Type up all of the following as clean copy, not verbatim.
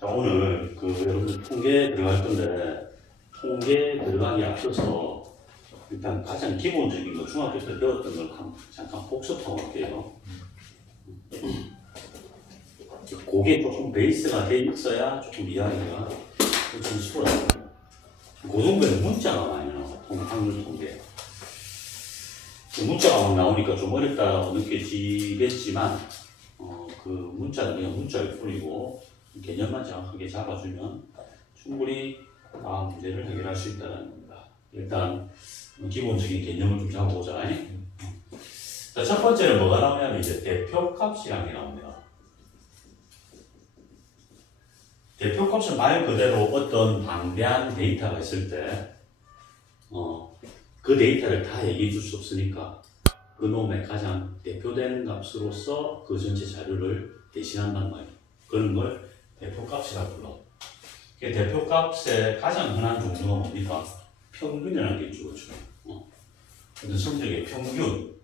자, 오늘 여러분들 통계 들어갈 건데, 통계 들어가기 앞서서 일단 가장 기본적인 거 중학교 때 배웠던 걸 잠깐 복습하고 할게요. 그게 조금 베이스가 돼 있어야 조금 이해하기가 좀 수월합니다. 고등부에는 문자가 많이 나와요. 확률 통계. 문자가 막 나오니까 좀 어렵다고 느껴지겠지만, 그 문자는 그냥 문자일 뿐이고, 개념만 정확하게 잡아주면 충분히 다음 문제를 해결할 수 있다는 겁니다. 일단 기본적인 개념을 좀 잡아보자. 자, 첫 번째는 뭐가 나오냐면 이제 대표값이라는 게 나옵니다. 대표값은 말 그대로 어떤 방대한 데이터가 있을 때, 그 데이터를 다 얘기해 줄 수 없으니까 그 놈의 가장 대표되는 값으로서 그 전체 자료를 대신한단 말이에요. 그런 걸 대표값이라고 불러. 대표값의 가장 흔한 종류가 뭡니까? 평균이라는 게 있죠, 그렇죠? 어떤 성적의 평균.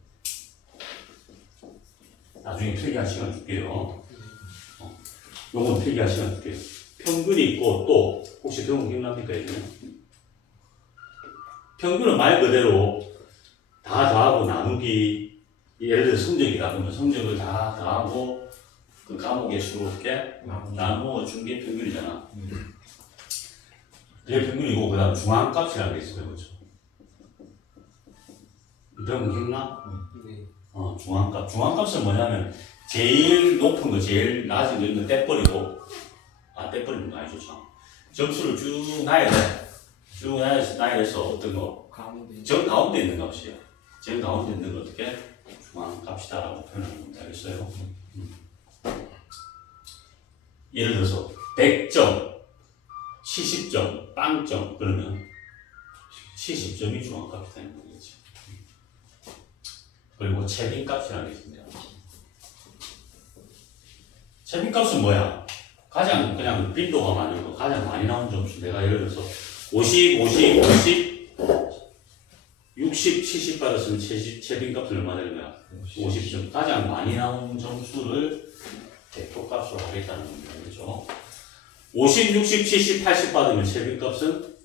나중에 필기할 시간 줄게요. 요건 필기할 시간 줄게요. 평균이 있고 또 혹시 배운 거 기억납니까? 평균은 말 그대로 다 더하고 나누기. 예를 들어 성적이다 그러면 성적을 다 더하고 그 과목의 수로 이렇게 나누어 준 게 평균이잖아. 그게 평균이고 그 다음 중앙값이라는 게 있어요. 그렇죠? 배운 거 기억나? 중앙값. 중앙값은 뭐냐면 제일 높은 거, 제일 낮은 거 이런 거 떼버리고, 떼버리는 거 아니죠, 참. 점수를 쭉 놔야 돼. 쭉 놔야 돼서 어떤 거? 정 가운데 있는 값이에요. 정 가운데 있는 거 어떻게? 중앙값이다라고 표현하는 겁니다. 알겠어요? 예를 들어서 100점, 70점, 빵점 그러면 70점이 중앙값이 되는 거겠죠. 그리고 채빈값이라는 게 있습니다. 채빈값은 뭐야? 가장 그냥 빈도가 많은 거, 가장 많이 나온 점수. 내가 예를 들어서 50, 50, 50, 60, 70 받았으면 채빈값은 얼마 되는 거야? 50점. 가장 많이 나온 점수를 대표값으로 하겠다는 겁니다. 그렇죠? 50, 60, 70, 80 받으면 채빈값은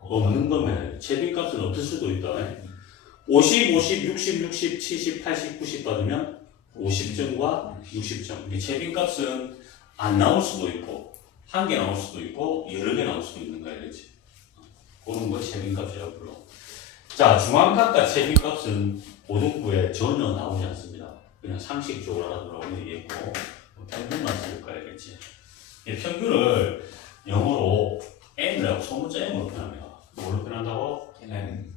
없는 겁니다. 채빈값은 없을 수도 있다. 50, 50, 60, 60, 70, 80, 90 받으면 50점과 60점. 이게 채빈값은 안 나올 수도 있고, 한 개 나올 수도 있고, 여러 개 나올 수도 있는 거야, 그렇지? 그런 걸 채빈값이라고 불러. 자, 중앙값과 채빈값은 고등부에 전혀 나오지 않습니다. 그냥 상식적으로 알아두라고 얘기했고, 평균만 쓸 거야, 그렇지? 평균을 영어로 M이라고, 소문자 M으로 표현합니다. 뭘로 표현한다고? M.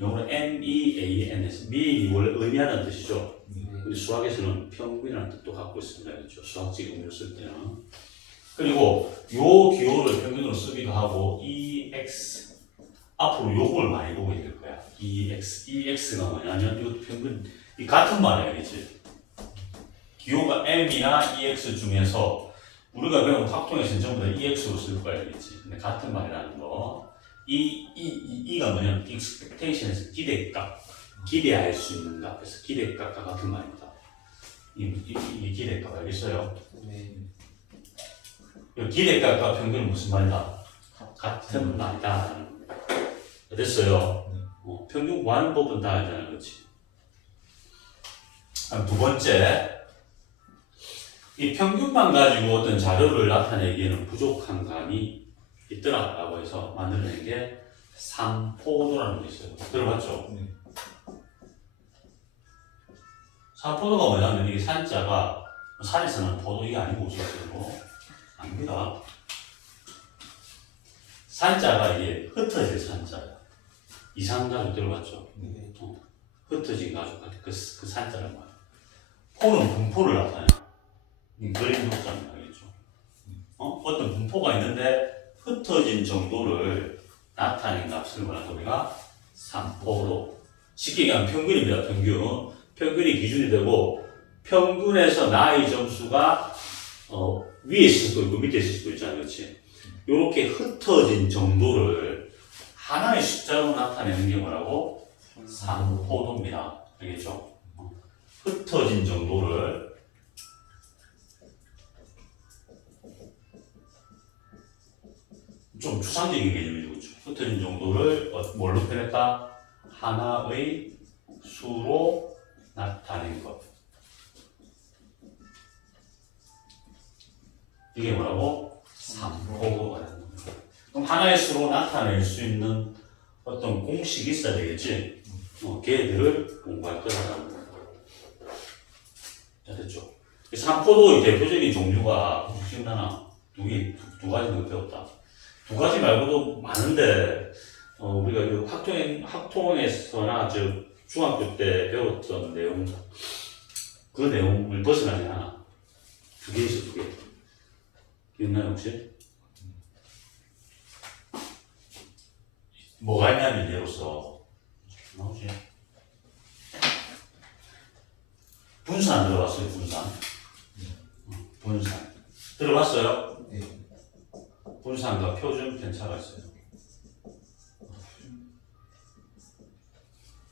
영어로 MEAN에서 mean이 원래 의미하는 뜻이죠. 근데 수학에서는 평균이라는 뜻도 갖고 있습니다. 그렇죠? 수학적 의미로 쓸 때는. 그리고 요 기호를 평균으로 쓰기도 하고 EX 앞으로 요걸 많이 보게 될 거야. EX가 뭐냐면 이것도 평균 이 같은 말이야, 그렇지? 기호가 M이나 EX 중에서 우리가 배운 확통에서는 전부 다 EX로 쓸 거야, 그렇지? 근데 같은 말이라는 거. 이가 뭐냐면 expectation에서 기대값, 기대할 수 있는 값에서 기대값과 같은 말입니다. 이 기대값 알겠어요? 네. 기대값과 평균은 무슨 말이다? 같은 말이다. 됐어요? 평균 구하는 법은 다 알잖아요, 그렇지? 두 번째, 이 평균만 가지고 어떤 자료를 나타내기에는 부족한 감이 있더라라고 해서 만들어낸 게 산포도라는 게 있어요. 들어봤죠? 산포도가 뭐냐면 이게 산자가 산에서 나는 포도 이게 아니고 우스갯소리고 아닙니다. 산자가 이게 흩어질 산자야. 이상가족 들어봤죠? 흩어진 가족 같은 그 산자란 말이야. 포는 분포를 나타내요. 그림 독자입니다. 알겠죠? 어떤 분포가 있는데 흩어진 정도를 나타낸 값을 뭐라고 우리가 산포도. 쉽게 얘기하면 평균입니다. 평균이 기준이 되고 평균에서 나의 점수가 위에 있을 수도 있고 밑에 있을 수도 있잖아요. 그렇지? 이렇게 흩어진 정도를 하나의 숫자로 나타내는 게 뭐라고? 산포도입니다. 알겠죠? 흩어진 정도를 좀 추상적인 개념이죠. 그렇죠? 흩어진 정도를 뭘로 표현했다? 하나의 수로 나타낸 것. 이게 뭐라고? 삼포가 되는 겁니다. 그럼 하나의 수로 나타낼 수 있는 어떤 공식이 있어야 되겠지? 걔들을 공부할 거라는 거예요. 자, 됐죠? 삼포도의 대표적인 종류가 혹시 기억나나? 두 가지 더 배웠다. 두 가지 말고도 많은데, 우리가 이 학통에서나 중학교 때 배웠던 내용, 그 내용을 벗어나지 않아. 두 개 있어, 두 개. 기억나요, 혹시? 뭐가 있냐면, 예로서, 나오지? 분산 들어봤어요, 분산? 분산. 들어봤어요? 네. 분산과 표준 편차가 있어요.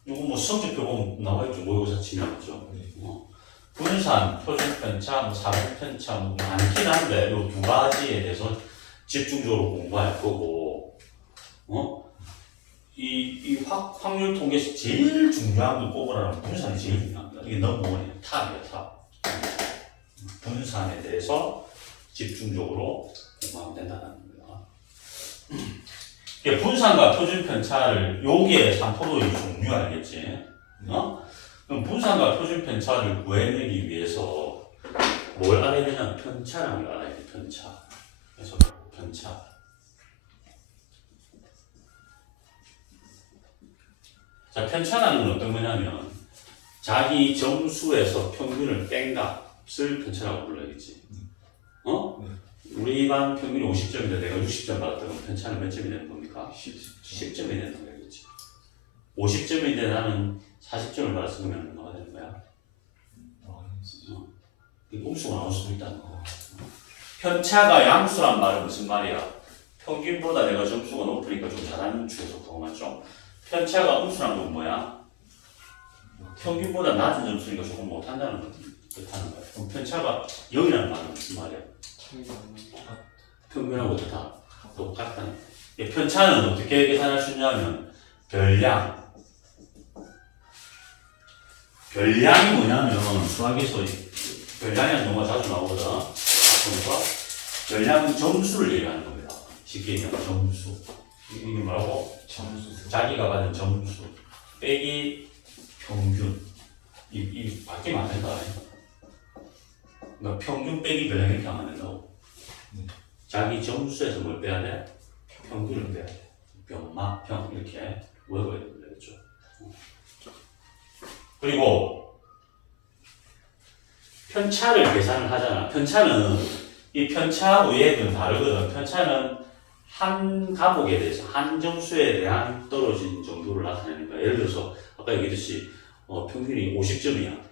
이거 뭐 성적표 보면 나와있죠. 모의고사 치면 있죠. 분산, 표준 편차, 사분 편차 많긴 한데 이 두 가지에 대해서 집중적으로 공부할 거고, 이 확률 통계에서 제일 중요한 걸 꼽으라면 분산이 제일 중요합니다. 이게 넘버원이에요. 탑이에요, 탑. 분산에 대해서 집중적으로 공부하면 된다는 겁니다. 분산과 표준 편차를, 요게 삼포도의 종류 알겠지? 그럼 분산과 표준 편차를 구해내기 위해서 뭘 알아야 되냐면 편차라는 걸 알아야 돼, 편차. 그래서 편차. 자, 편차라는 건 어떤 거냐면 자기 점수에서 평균을 뺀 값을 편차라고 불러야겠지. 우리 반 평균이 50점인데 내가 60점 받았다면 편차는 몇 점이 되는 겁니까? 10점이 되는 거겠지. 50점인데 나는 40점을 받았으면 뭐가 되는 거야? 음수가 나올 수도 있다는 거. 편차가 양수란 말은 무슨 말이야? 평균보다 내가 점수가 높으니까 좀 잘하는 축에 속하고 맞죠? 편차가 음수란 건 뭐야? 평균보다 낮은 점수니까 조금 못한다는 거. 그렇다는 거야. 그럼 편차가 0이라는 말은 무슨 말이야? 평균하고 어떻다? 똑같다는 거야. 편차는 어떻게 계산할 수 있냐면 별량. 별량이 뭐냐면 수학에서 별량이라는 용어가 자주 나오거든. 그러니까 별량은 점수를 얘기하는 겁니다. 쉽게 얘기하면 점수. 이게 뭐라고? 점수. 자기가 받은 점수 빼기 평균. 이 바뀌면 안 된다. 그러니까 평균 빼기 별량 이렇게 하면 안 된다고. 자기 점수에서 뭘 빼야 돼? 평균을 빼야 돼. 병 이렇게 외워야 되겠죠. 그리고 편차를 계산을 하잖아. 편차는 이 편차 외에는 다르거든. 편차는 한 과목에 대해서 한 점수에 대한 떨어진 정도를 나타내는 거야. 예를 들어서 아까 얘기했듯이 평균이 50점이야.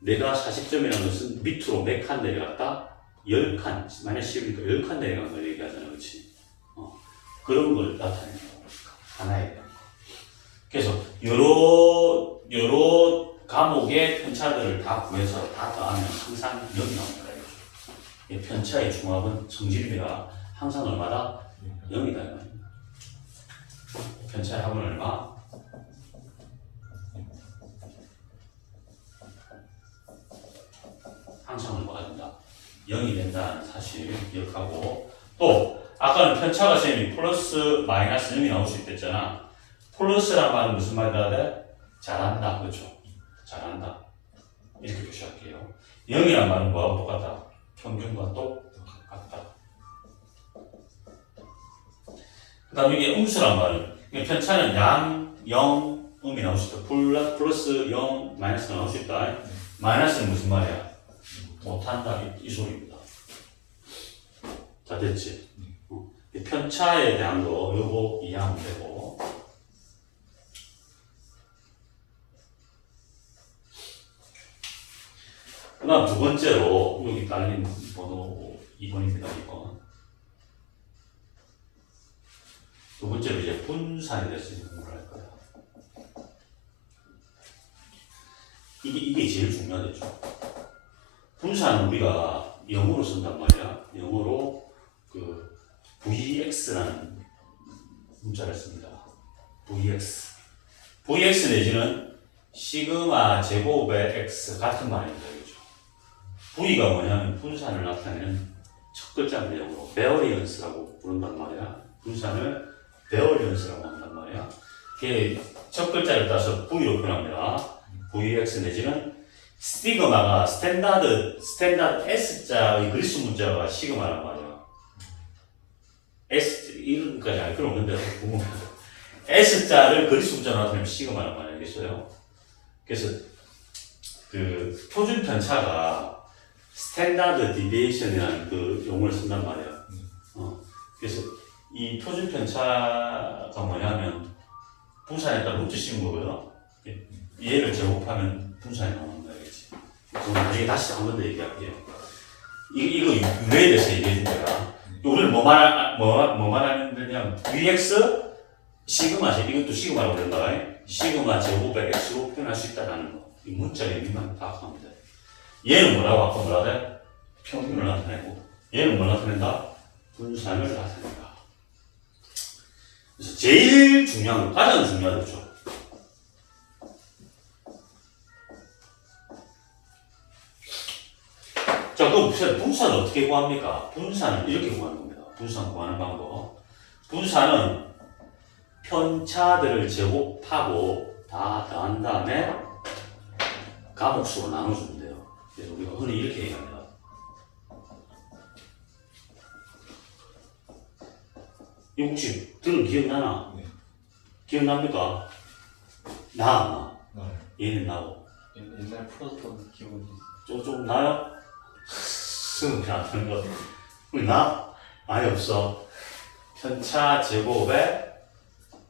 내가 40점이라는 것은 밑으로 몇 칸 내려갔다? 10칸, 만약 10이니까 10칸 내려간 걸 얘기하잖아. 그렇지? 그런 걸 나타내는 거야. 하나에 대한 거. 그래서 여러 과목의 편차들을 다 구해서 다 더하면 항상 0이 나온다. 이 편차의 중합은 성질비가 항상 얼마다? 0이다. 편차의 합은 얼마? 항상 얼마가 된다? 0이 된다는 사실 기억하고, 또 아까는 편차가 쌤이 플러스 마이너스 0이 나올 수 있댔잖아. 플러스란 말은 무슨 말이라 돼? 잘한다. 그렇죠? 잘한다. 이렇게 표시할게요. 0이란 말은 뭐하고 똑같다? 평균과 똑같다. 그 다음 이게 음수란 말은 편차는 양, 0, 음이 나올 수 있다. 플러스 0, 마이너스가 나올 수 있다. 마이너스는 무슨 말이야? 못한다. 이 소리입니다. 다 됐지? 편차에 대한 거 요거 이해하면 되고, 그 다음 두 번째로 여기 딸린 번호 2번입니다. 2번. 두 번째로 이제 분산에 대해서 공부를 할 거야. 이게 제일 중요하겠죠. 분산은 우리가 영어로 쓴단 말이야. 영어로 그 VX라는 문자를 씁니다. Vx. Vx 내지는 시그마 제곱의 x 같은 말입니다. 그죠? V가 뭐냐면 분산을 나타내는 첫 글자 내용으로 베어리언스라고 부른단 말이야. 분산을 베어리언스라고 한단 말이야. 그게 첫 글자를 따서 V로 표현합니다. Vx 내지는 시그마가 스탠다드 S자의 그리스 문자가 시그마란 말이야. S 이름까지 알 필요 없는데 S자를 그리스 문자로 나타내면 시그마란 말이야. 알겠어요? 그래서 그 표준 편차가 스탠다드 디비에이션이라는 그 용어를 쓴단 말이야. 그래서 이 표준 편차가 뭐냐면 분산에다 루트 씌운 거고요. 얘를 제곱하면 분산이 나오는 거야. 그래서 나중에 다시 한 번 더 얘기할게요. 이거 유래에 대해서 얘기해 준 거야. 우리는 뭐 말하는 거냐? Vx 시그마지. 이것도 시그마라고 그런다. 시그마 제곱의 x로 표현할 수 있다라는 거. 이 문자의 의미만 파악하면 돼. 얘는 뭐라고 아까 뭐라 돼? 평균을 나타내고 얘는 뭐 나타낸다? 분산을 나타낸다. 그래서 제일 중요한 거, 가장 중요하죠. 자, 그럼 분산을 어떻게 구합니까? 분산을 이렇게 구하는 겁니다. 분산 구하는 방법. 분산은 편차들을 제곱하고 다 더한 다음에 가목수로 나눠주면 돼요. 그래서 우리가 흔히 이렇게 얘기합니다. 이거 혹시 들은 기억나나? 네. 기억납니까? 나. 얘는 나고. 옛날 풀었던 기억이 좀 나요? 스는 안 되는 것 같아. 우리 나? 아예 없어. 편차 제곱의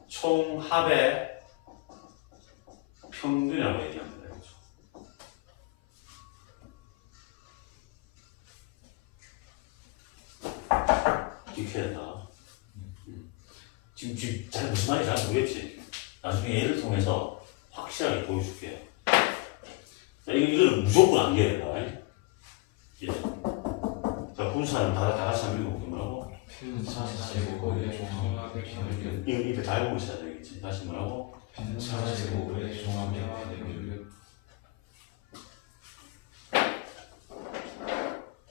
총합의 평균이라고 얘기합니다. 그렇죠? 이렇게 해야 된다. 지금 잘 무슨 말인지 잘 모르겠지? 나중에 예를 통해서 확실하게 보여줄게요. 자, 이거는 무조건 암기해야 된다. 예. 자, 분산은 다 같이 한번 읽어볼게요. 뭐라고? 편차 제곱의 종합의 평균. 이거 입에 다 알고 있어야 되겠지. 다시 뭐라고? 편차 제곱의 종합의 평균.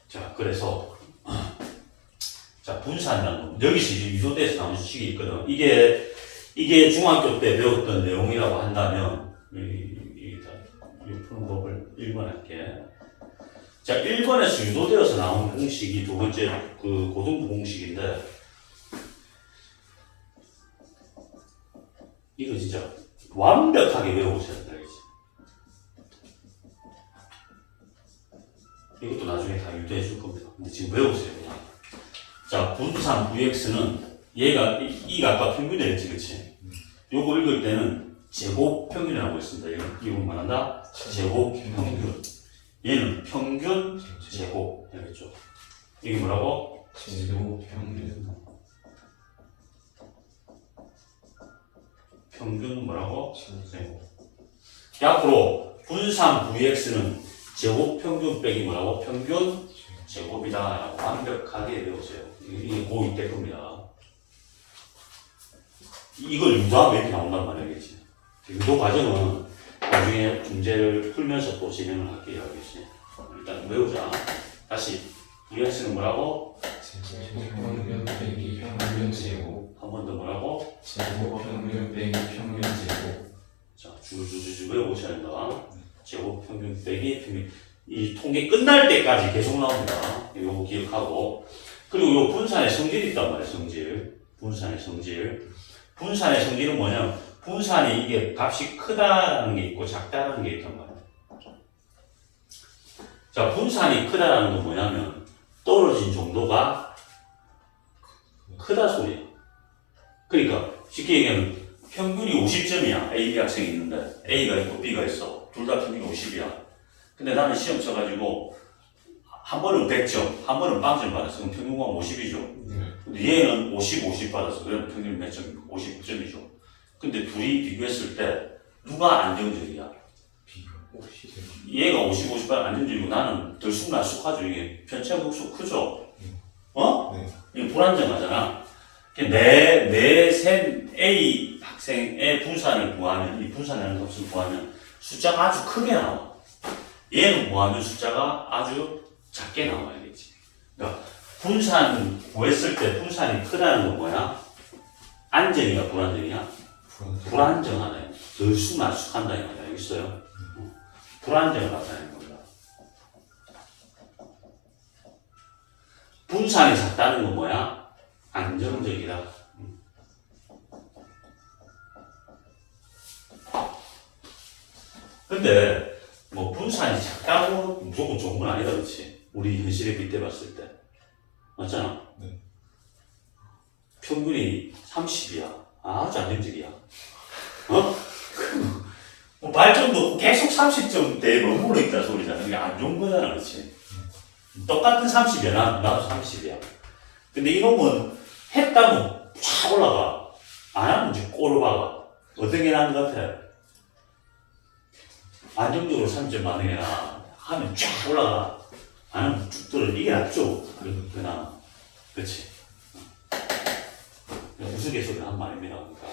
자, 그래서 자, 분산이라는 거. 여기서 이제 유도대에서 나오는 식이 있거든. 이게 중학교 때 배웠던 내용이라고 한다면 이 푸는 법을 1번 할게. 자, 1번에서 유도되어서 나온 공식이 두 번째 그 고등부 공식인데 이거 진짜 완벽하게 외우셔야 된다. 이것도 나중에 다 유도해 줄 겁니다. 근데 지금 외우세요. 그냥. 자, 분산 Vx는 얘가 이가 아까 평균이랬지, 그렇지? 요거 읽을 때는 제곱 평균이라고 했습니다. 이거 말한다. 제곱 평균. 얘는 평균 제곱 되겠죠. 이게 뭐라고? 제곱 평균. 평균 뭐라고? 제곱. 앞으로 분산 Vx는 제곱 평균 빼기 뭐라고? 평균 제곱이다. 완벽하게 외우세요. 이게 고2 때 겁니다. 이걸 유도하면 이렇게 나온단 말이겠지. 유도 과정은 나중에 문제를 풀면서 또 진행을 할게요. 알겠지? 일단 외우자. 다시 Vx는 뭐라고? 제곱 평균 빼기 평균 제곱. 한 번 더 뭐라고? 제곱 평균 빼기 평균 제곱. 자, 줄줄줄줄 외우셔야 된다. 제곱 평균 빼기 평균. 이 통계 끝날 때까지 계속 나옵니다. 이거 기억하고. 그리고 요 분산의 성질이 있단 말이에요. 성질. 분산의 성질. 분산의 성질은 뭐냐면 분산이 이게 값이 크다라는 게 있고 작다라는 게 있단 말이에요. 자, 분산이 크다라는 건 뭐냐면 떨어진 정도가 크다 소리야. 그러니까 쉽게 얘기하면 평균이 50점이야. A, B 학생이 있는데 A가 있고 B가 있어. 둘 다 평균이 50이야. 근데 나는 시험 쳐가지고 한 번은 100점, 한 번은 빵점 받았어. 그럼 평균가 50이죠. 근데 얘는 50 받았어. 그럼 평균 몇 점? 50점이죠. 근데 둘이 비교했을 때 누가 안정적이야? 얘가 50 받아 안정적이고 나는 들쑥날쑥하죠. 이게 편차가 크죠. 어? 네. 이게 불안정하잖아. 내센 A 학생의 분산을 구하면, 이 분산이라는 값을 구하면 숫자가 아주 크게 나와. 얘는 구하면 숫자가 아주 작게 나와야겠지. 그러니까 분산 구했을 때 분산이 크다는 건 뭐야? 안정이야, 불안정이야? 불안정하네. 들쑥날쑥한다 이 말이야. 알겠어요? 불안정을 나타내는 겁니다. 분산이 작다는 건 뭐야? 안정적이다. 근데 뭐 분산이 작다고 무조건 좋은 건 아니다, 그렇지? 우리 현실에 빗대봤을 때 맞잖아. 네. 평균이 30이야. 아주 안정적이야. 어? 뭐 발전도 계속 30점대에 머물러 있다는 소리잖아. 이게 안 좋은 거잖아, 그렇지? 똑같은 30이야. 나도 30이야. 근데 이놈은 했다고 쫙 올라가. 안 하면 이제 꼬를 박아. 어떤 게 나은 것 같아? 안정적으로 30점 받는 게 나아. 하면 쫙 올라가. 안 하면 쭉 떨어져. 이게 낫죠? 그나. 그치? 우스갯소리 한 말입니다. 그러니까.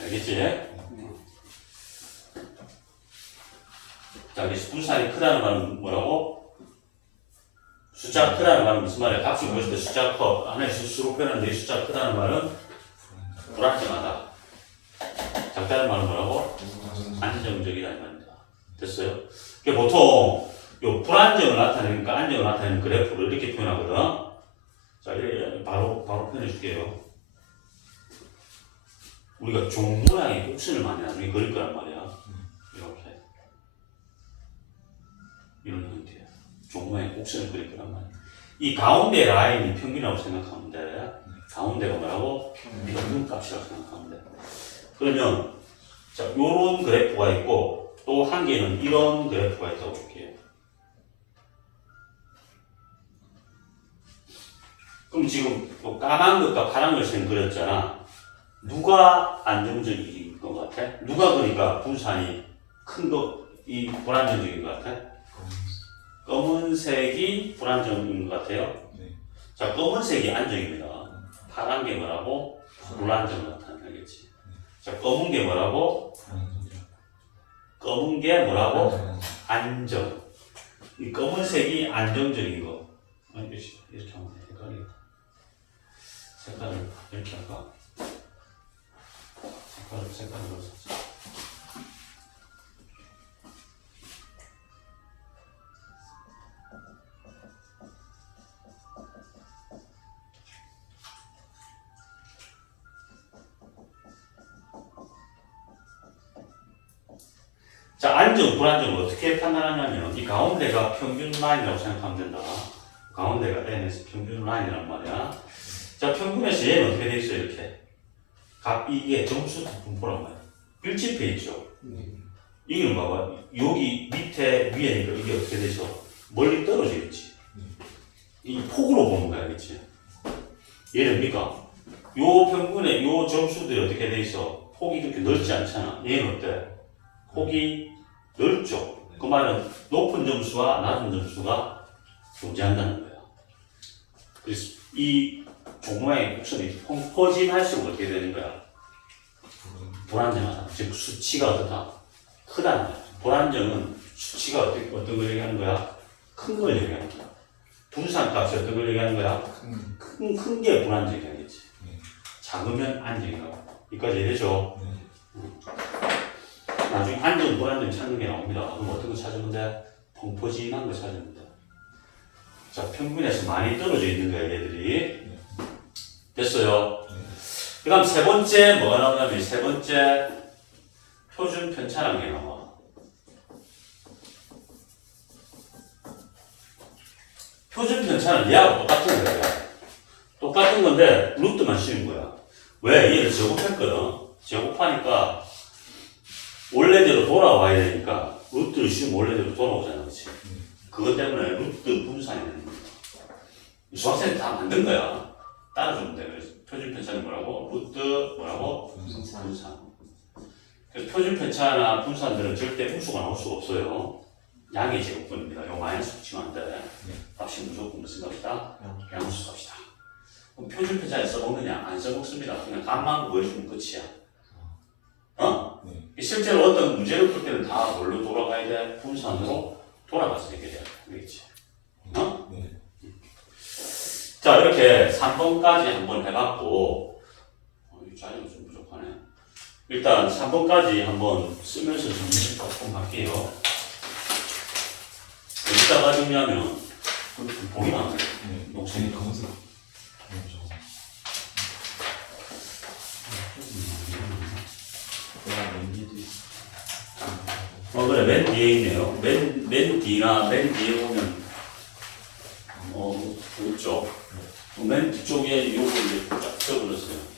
알겠지? 자, 여기 분산이 크다는 말은 뭐라고? 숫자가 크다는 말은 무슨 말이야? 값을 보였을 때 숫자가 커. 하나의 수로 표현하는데 이 숫자가 크다는 말은 불안정하다. 작다는 말은 뭐라고? 안정적이다 이 말입니다. 됐어요? 그러니까 보통 요 불안정을 나타내니까 안정을 나타내는 그래프를 이렇게 표현하거든. 자, 이렇게 바로 표현해 줄게요. 우리가 종 모양의 곡선을 많이 나중에 그릴 거란 말이야. 이렇게. 이런 형태야. 종 모양의 곡선을 그릴 거란 말이야. 이 가운데 라인이 평균이라고 생각하면 돼. 가운데가 뭐라고? 평균값이라고 생각하면 돼. 그러면, 자, 요런 그래프가 있고, 또 한 개는 이런 그래프가 있다고 볼게요. 그럼 지금 또 까만 것과 파란 걸 생 그렸잖아. 누가 안정적인 것 같아? 누가 그러니까 분산이 큰 거, 이 불안정적인 것 같아? 검은색이 불안정인 것 같아요? 네. 자, 검은색이 안정입니다. 파란 게 뭐라고? 불안정을 나타내겠지. 자, 검은 게 뭐라고? 검은 게 뭐라고? 안정. 이 검은색이 안정적인 거. 이렇게 하면 헷갈리겠다. 색깔을 이렇게 할까? 색깔을 넣어서. 자, 안정, 불안정을 어떻게 판단하냐면 이 가운데가 평균 라인이라고 생각하면 된다. 가운데가 NS 평균 라인이란 말이야. 자, 평균에서 얘는 어떻게 돼 있어 이렇게. 이게 점수 분포란 말이야. 밀집해 있죠. 이게 봐봐. 여기 밑에 위에니까 이게 어떻게 돼 있어? 멀리 떨어져 있지. 이 폭으로 보는 거야, 그렇지? 얘는 그러니까 요 평균에 요 점수들이 어떻게 돼 있어? 폭이 그렇게 넓지 않잖아. 얘는 어때? 폭이 넓죠. 그 말은 높은 점수와 낮은 점수가 존재한다는 거야. 그래서 이 종모양의 곡선이 퍼짐할수록 어떻게 되는 거야? 불안정하다. 즉 수치가 어떻다? 크다는 거야. 불안정은 수치가 어떤 걸 얘기하는 거야? 큰 걸 얘기하는 거야. 분산값이 어떤 걸 얘기하는 거야? 큰 게 불안정이겠지. 작으면 안정이라고. 여기까지 이해되죠? 나중에 안정, 불안정 찾는 게 나옵니다. 그럼 어떤 거 찾으면 돼? 펑퍼짐한 거 찾으면 돼. 자, 평균에서 많이 떨어져 있는 거야, 얘들이. 됐어요? 그 다음 세 번째 뭐가 나오냐면 세 번째 표준 편차라는 게 나와. 표준 편차는 얘하고 똑같은 거야. 똑같은 건데 루트만 씌운 거야. 왜? 얘를 제곱했거든. 제곱하니까 원래대로 돌아와야 되니까 루트를 씌우면 원래대로 돌아오잖아. 그치? 그것 때문에 루트 분산이 되는 거야. 수학생이 다 만든 거야. 따라주면 돼. 그래서 표준 편차는 뭐라고? 루트 뭐라고? 분산. 그래서 표준 편차나 분산들은 절대 음수가 나올 수가 없어요. 양의 제곱분입니다. 요 마이너스 붙이면 안 돼. 값이 무조건 무슨 값이다? 양수 값이다. 그럼 표준 편차에 써먹느냐? 안 써먹습니다. 그냥 값만 구해주면 끝이야. 어? 네. 실제로 어떤 문제를 풀 때는 다 뭘로 돌아가야 돼? 분산으로 돌아가서 해결해야 되겠지. 어? 네. 자, 이렇게 3번까지 한번 해봤고, 이 자리가 좀 부족하네. 일단 3번까지 한번 쓰면서 정리를 조금 할게요. 어디다가 정리하면, 보이나? 네. 녹색. 검은색. 그래, 맨 뒤에 있네요. 맨 뒤나 맨 뒤에 보면, 그렇죠. 맨 뒤쪽에 요거 이제 쫙 적어졌어요.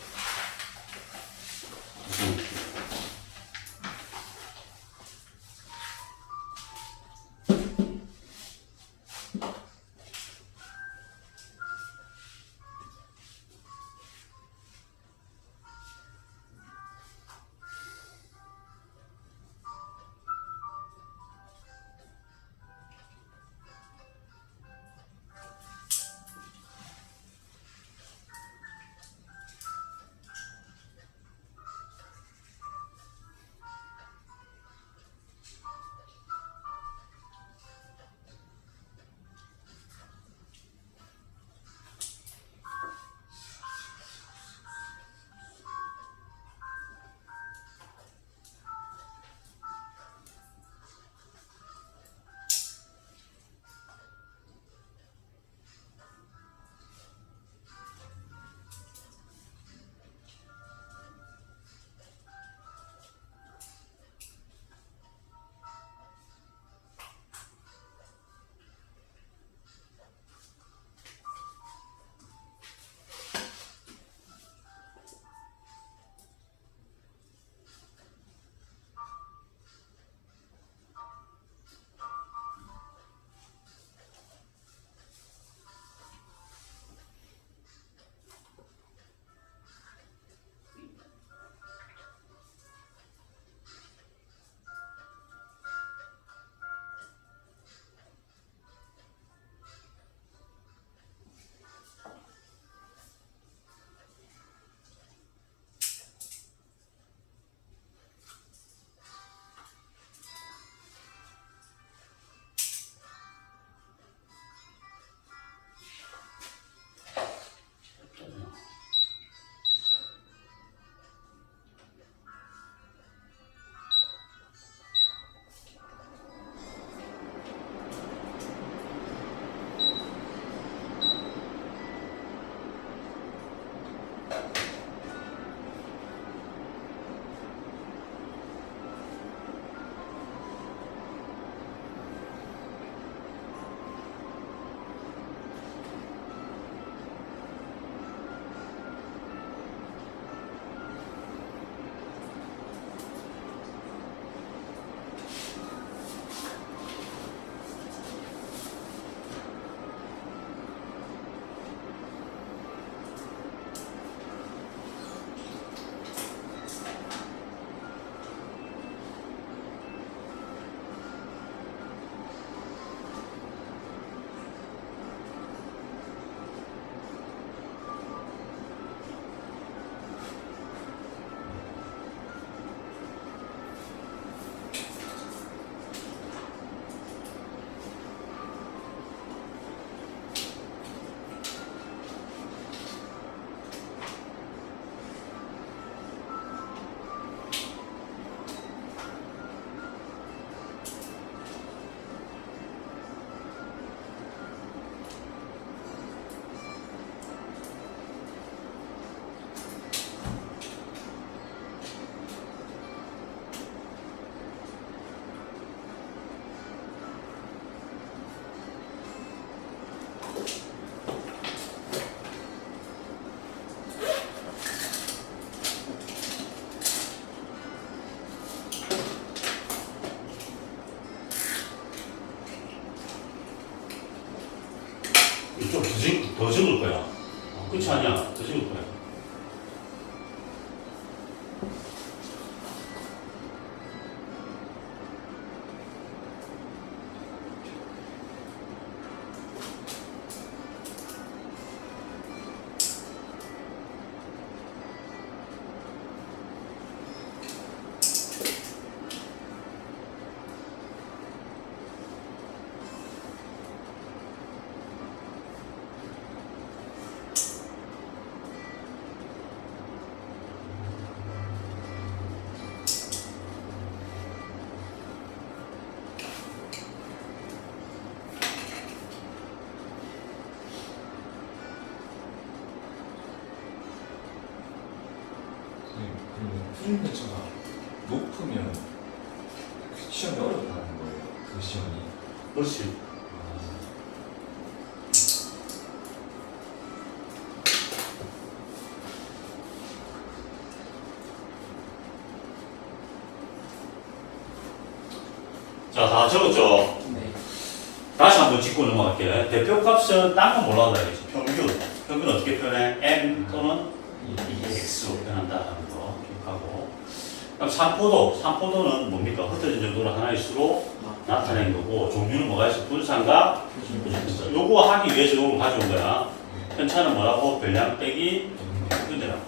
더 적을 거야. 그렇지 않냐? 더 적을 거야. 표준 편차가 높으면 그 시험이 어렵다는 거예요. 그 시험이. 그렇지. 자, 다 적었죠? 네. 다시 한번 짚고 넘어갈게. 대표값은 딴 건 몰라도 알겠지. 평균. 평균 어떻게 표현해? M 또는 X로 표현한다는 거 기억하고. 그럼 산포도. 산포도는 뭡니까? 흩어진 정도는 하나의 수로 나타낸 거고, 종류는 뭐가 있어? 분산과 표준. 요거 하기 위해서 요걸 가져온 거야. 편차는 뭐라고? 별량 빼기 평균이라고.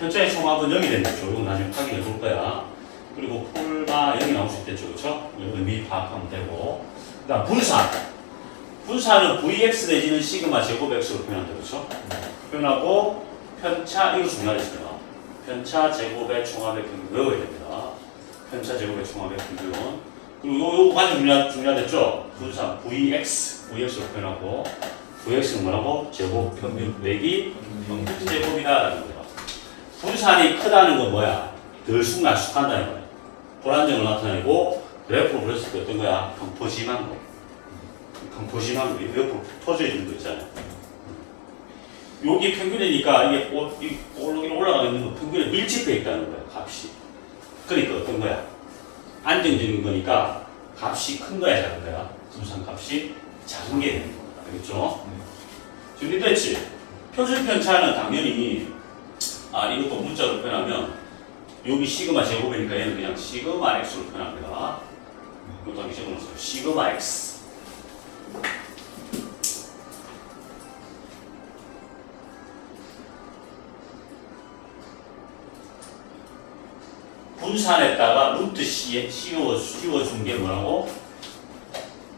편차의 총합은 0이 되는 거죠. 이건 나중에 확인해 볼 거야. 그리고 폴마 0이 나올 수 있겠죠. 그렇죠? 의미 파악하면 되고. 그 다음 분산. 분산은 Vx 내지는 시그마 제곱 X로 표현한다. 그렇죠? 표현하고 편차, 이거 중요하겠습니다. 편차 제곱의 총합의 평균 외워야 됩니다. 편차 제곱의 총합의 평균. 그리고 요거까지 중요하겠죠? 분산 Vx로 표현하고 Vx는 뭐라고? 제곱 평균 빼기 평균 제곱이다라는 거야. 분산이 크다는 건 뭐야? 들쑥날쑥한다는 거야. 불안정을 나타내고 그래프로 그렸을 때 어떤 거야? 평포심한 거. 평포심한 거. 옆으로 퍼져 있는 거 있잖아요. 여기 평균이니까 이게 올라가 있는 거 평균에 밀집해 있다는 거야. 값이. 그러니까 어떤 거야? 안정적인 거니까 값이 큰 거야, 작은 거야? 분산 값이 작은 게 되는 거다. 알겠죠? 준비됐지? 표준 편차는 당연히 이것도 문자로 표현하면 여기 시그마 제곱이니까 얘는 그냥 시그마 x로 표현합니다. 이것도 하기 적어놓으세요. 시그마 x. 분산에다가 루트 c에 씌워준 게 뭐라고?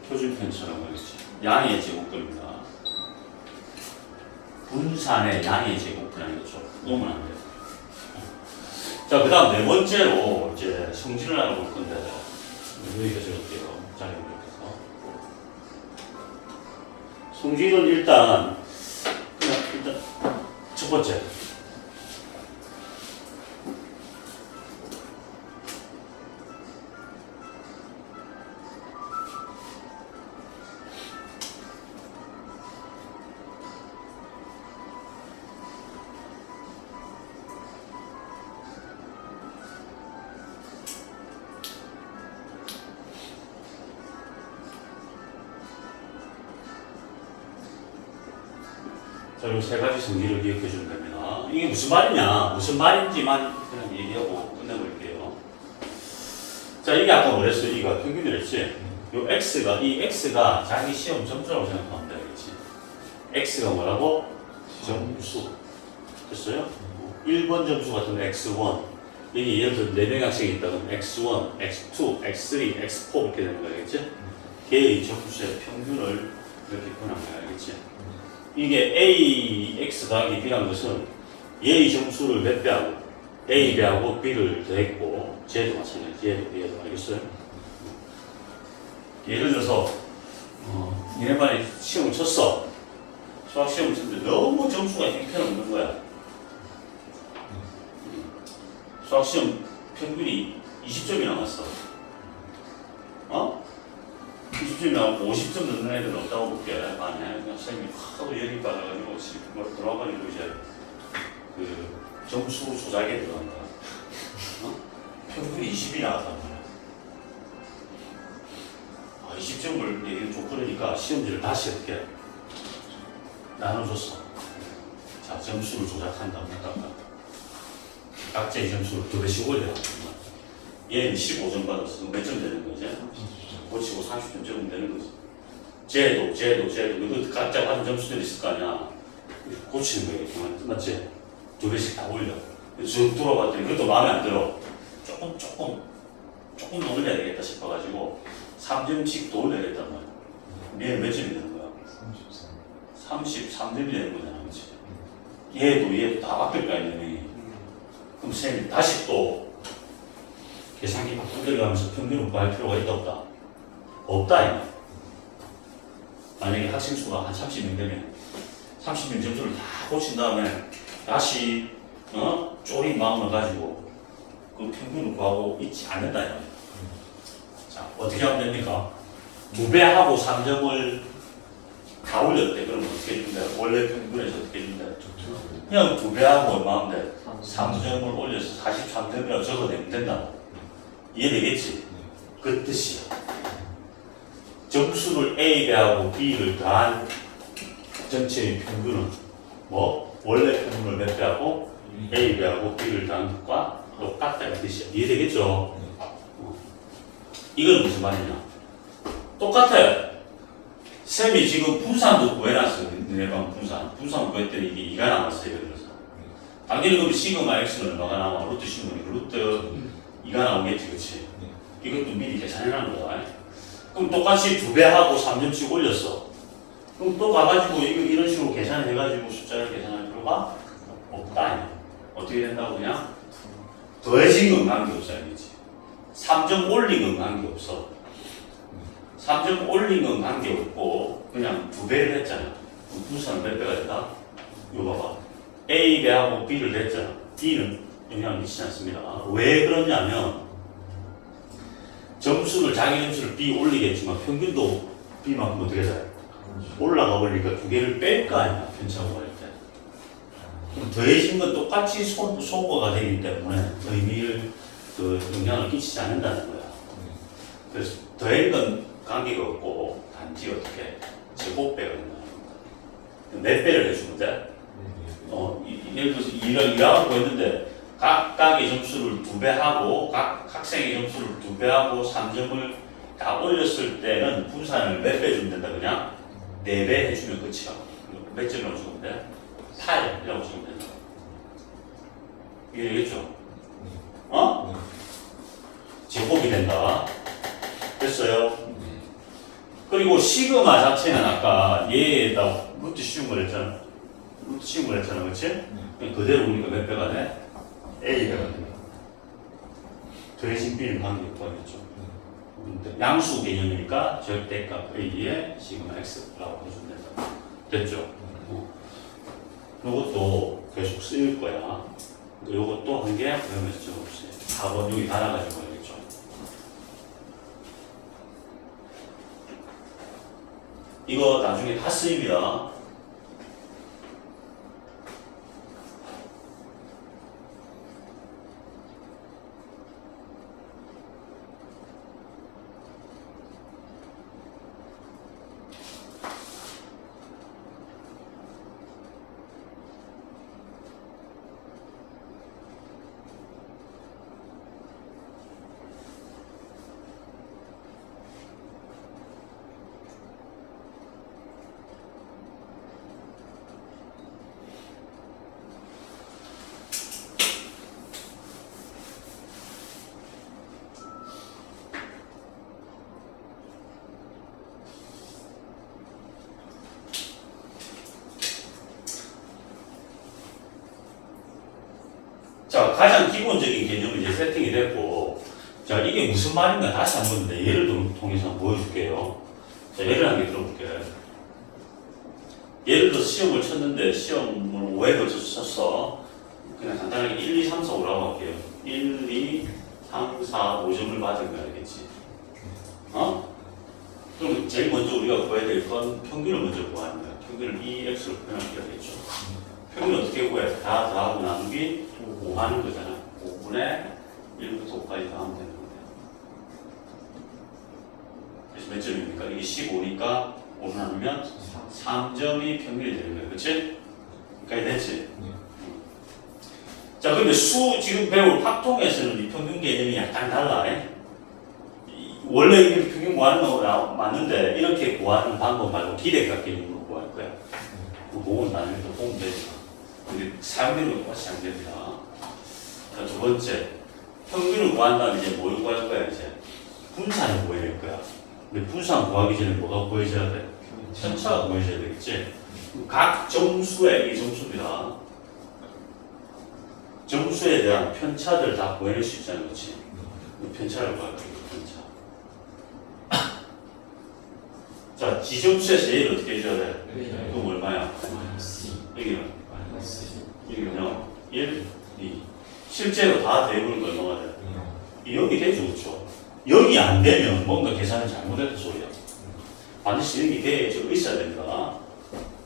표준 편차라고 하겠지. 양의 제곱입니다. 분산의 양의 제곱이라는 거죠. 놓으면 안 돼요. 자, 그 다음 네 번째로 이제 성질을 알아볼 건데, 여기가 적을게요. 자리 옮겨서. 성질은 일단 첫 번째. 자, 이 세 가지 성질을 기억해 주면 됩니다. 이게 무슨 말이냐, 무슨 말인지만 그냥 얘기하고 끝내볼게요. 자, 이게 아까 뭐랬어? 이거 평균이랬지? 요 x가, 이 x가 자기 시험 점수라고 생각하면 돼, 알겠지? x가 뭐라고? 점수. 됐어요? 1번 점수 같은 x1. 여기 예를 들어 4명 학생이 있다면 x1, x2, x3, x4 이렇게 되는 거 알겠지? 걔의 점수의 평균을 이렇게 표현한 거야, 알겠지? 이게 A, X 더하기 B라는 것은 얘의 점수를 몇 배하고 A 배하고 B를 더했고 쟤도 마찬가지, 얘도 알겠어요? 예를 들어서 니네 반에 시험을 쳤어. 수학 시험을 쳤는데 너무 점수가 형편없는 거야. 수학 시험 평균이 20점이 나왔어. 20점이 나오고 50점 넣는 애들은 없다고 볼게. 반에 그냥 선생님이 하도 열이 받아가지고 뭘 들어와가지고 이제 그 점수 조작에 들어간다. 평균이 20이 나왔단 말이야. 20점을 얘기는 좀 그러니까 시험지를 다시 이렇게 나눠줬어. 자, 점수를 조작한다고 생각한다. 각자의 점수를 2배씩 올려. 얘는 15점 받았어. 몇 점 되는 거지? 고치고 30점 적으면 되는 거지. 쟤도 이거 각자 받은 점수들이 있을 거 아니야. 고치는 거야. 맞지? 2배씩 다 올려. 쭉 돌아봤더니 그것도 마음에 안 들어. 조금 더 올려야 되겠다 싶어가지고 3점씩 더 올려야겠단 말이야. 얘는 몇 점이 되는 거야? 33점이 되는 거잖아. 그치? 얘도 다 바뀔 거 아니야. 그럼 선생님 다시 또 계산기 바꾸고 들어가면서 평균을 구할 필요가 있다 없다? 없다 이거. 만약에 학생 수가 한 30명 되면 30명 점수를 다 고친 다음에 다시 쪼린 마음을 가지고 그 평균을 구하고 있지 않는다. 자, 어떻게 하면 됩니까? 2배하고 3점을 다 올렸대. 그러면 어떻게 준다? 원래 평균에서 어떻게 준다? 그냥 2배하고 얼마면 돼? 3점을 올려서 43점이라고 적어내면 된다. 이해되겠지? 그 뜻이야. 점수를 A배하고 B를 더한 전체의 평균은 뭐? 원래 평균을 몇 배하고 A배하고 B를 더한 것과 똑같다는 뜻이야. 이해되겠죠? 이건 무슨 말이냐? 똑같아요. 쌤이 지금 분산도 구해놨어. 내방 분산 구했더니 이게 2가 남았어요. 그래서 당연히 그럼 시그마 x는 얼마가 나와? 루트 시그마 루트 2가 나오겠지, 그렇지? 이것도 미리 계산해놓은 거야. 그럼 똑같이 2배하고 3점씩 올렸어. 그럼 또 가가지고 이런 식으로 계산해가지고 숫자를 계산할 필요가 없다. 어떻게 된다고 그냥? 더해진 건 관계없어, 알겠지? 3점 올린 건 관계없어. 3점 올린 건 관계없고 그냥 2배를 했잖아. 분산은 몇 배가 된다? 이거 봐봐. A배하고 B를 냈잖아. B는 영향을 미치지 않습니다. 왜 그러냐면 자기 점수를 B 올리겠지만 평균도 B만큼 어떻게 돼? 올라가 버리니까 2개를 뺄 거 아니야. 편차가 할 때. 그럼 더해진 건 똑같이 소거가 되기 때문에 의미를 영향을 끼치지 않는다는 거야. 그래서 더한 건 관계가 없고 단지 어떻게 제곱배가 된다는 거야. 몇 배를 해주면 돼? 예를 들어서 2라고 했는데 각각의 점수를 2배하고 각 학생의 점수를 2배하고 3점을 다 올렸을 때는 분산을 몇 배 주면 된다 그냥? 4배 해주면 끝이야. 몇 점이라고 주면 돼? 8이라고 주면 된다. 이게 되겠죠? 제곱이 된다. 됐어요? 그리고 시그마 자체는 아까 얘에다 루트 씌운 걸 했잖아. 그렇지? 그대로 우리가 몇 배가 돼? A배가 돼. 더해진 B는 관계없고 하겠죠. 양수 개념이니까 절대값 A에 시그마 X라고 해주면 된다. 됐죠? 이것도 계속 쓰일 거야. 이것도 한 개 외우면서 적어보세요. 4번 여기 달아가지고 알겠죠? 이거 나중에 다 쓰입니다. 자, 가장 기본적인 개념이 이제 세팅이 됐고, 자, 이게 무슨 말인가 다시 한번 내 예를 통해서 보여줄게요. 자, 예를 한 개 들어볼게요. 예를 들어 시험을 쳤는데 시험을 5회 걸쳐서 쳤어. 그냥 간단하게 1, 2, 3, 4, 5라고 할게요. 1, 2, 3, 4, 5점을 받은 거 알겠지? 그럼 제일 먼저 우리가 구해야 될 건 평균을 먼저 구하는 거야. 평균을 EX로 표현하겠죠. 평균 어떻게 구해? 다 더하고 나누기 5 하는 거잖아. 5분의 1부터 5까지 더하면 되는 거예요. 그래서 몇 점입니까? 이게 15니까 5 나누면 3점이 평균이 되는 거예요. 그치? 여기까지 됐지? 자, 근데 지금 배울 확통에서는 이 평균 개념이 약간 달라. 원래 이게 평균 구하는 거 맞는데 이렇게 구하는 방법 말고 기대값 개념으로 구할 거야. 그건 나중에 또 보면 되지. 근데 사용되는 건 똑같이 사용됩니다. 자, 두 번째. 평균을 구한다면 이제 뭘 구할 거야, 이제? 분산을 구해야 될 거야. 근데 분산 구하기 전에 뭐가 구해져야 돼? 편차가 구해져야 되겠지? 각 점수의 이 점수입니다. 점수에 대한 편차들 다 구해낼 수 있잖아, 그렇지? 편차를 구할 거야, 편차. 자, 지점수에서 얘를 어떻게 해줘야 돼? 그럼 얼마야? 여기는? 여기는 1, 실제로 다 대부분 얼마가 돼? 2억이 되죠, 그렇죠? 0이 안 되면 뭔가 계산이 잘못했다 소리야. 반드시 0이 돼 있어야 된다.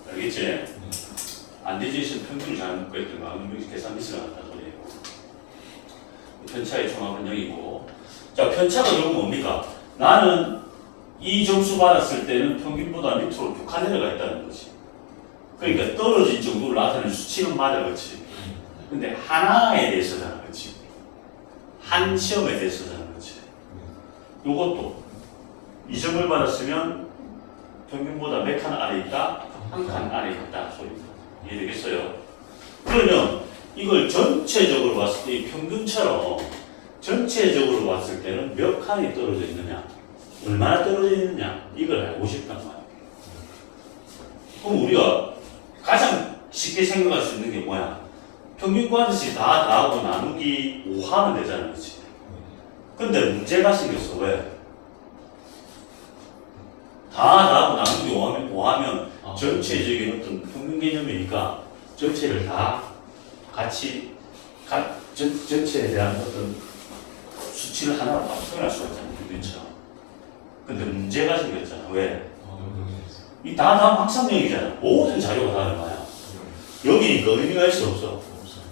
알겠지? 안 되지 있으면 평균을 잘못 구했던가 하면 계산 미스가 났다 소리예요. 편차의 총합은 0이고. 자, 편차가 결국 뭡니까? 나는 이 점수 받았을 때는 평균보다 밑으로 쭉 내려가 있다는 거지. 그러니까 떨어진 정도를 나타내는 수치는 맞아, 그렇지? 근데 하나에 대해서잖아, 그렇지? 한 시험에 대해서잖아, 그렇지? 요것도 2점을 받았으면 평균보다 몇 칸 아래 있다? 한 칸 아래 있다 소리입니다. 이해되겠어요? 그러면 이걸 전체적으로 봤을 때 이 평균처럼 전체적으로 봤을 때는 몇 칸이 떨어져 있느냐, 얼마나 떨어져 있느냐, 이걸 알고 싶단 말이에요. 그럼 우리가 가장 쉽게 생각할 수 있는 게 뭐야? 평균 꽈듯이 다 나하고 나누기 5 하면 되잖아, 그렇지? 근데 문제가 생겼어. 왜? 다 나하고 나누기 5 하면 전체적인 어떤 평균 개념이니까 전체를 다 같이 전체에 대한 어떤 수치를 하나로 다 표현할 수가 있잖아, 평균처럼. 근데 문제가 생겼잖아. 왜? 이 다 다음 확산형이잖아. 모든 자료가 다 얼마야? 여기니까 의미가 있어, 없어?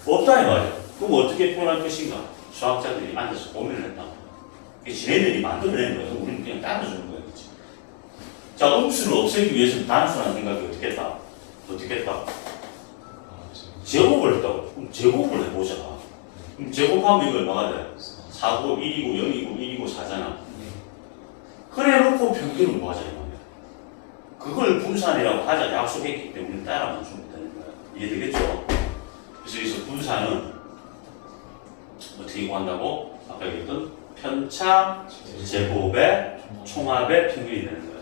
없다 이 말이야. 그럼 어떻게 표현할 것인가? 수학자들이 앉아서 고민을 했다. 지네들이 만들어낸 거야. 우리는 그냥 따라주는 거야, 그렇지? 자, 음수를 없애기 위해서는 단순한 생각이 어떻게 했다? 어떻게 했다? 제곱을 했다고. 그럼 제곱을 해보자. 그럼 제곱하면 이거 얼마가 돼? 4고 1이고 0이고 1이고 4잖아. 그래 놓고 평균은 뭐 하자 이 말이야. 그걸 분산이라고 하자 약속했기 때문에 따라만 주면 되는 거야. 이해되겠죠? 그래서 여기서 분산은 어떻게 구한다고? 아까 얘기했던 편차 제곱의 총합의 평균이 되는 거야.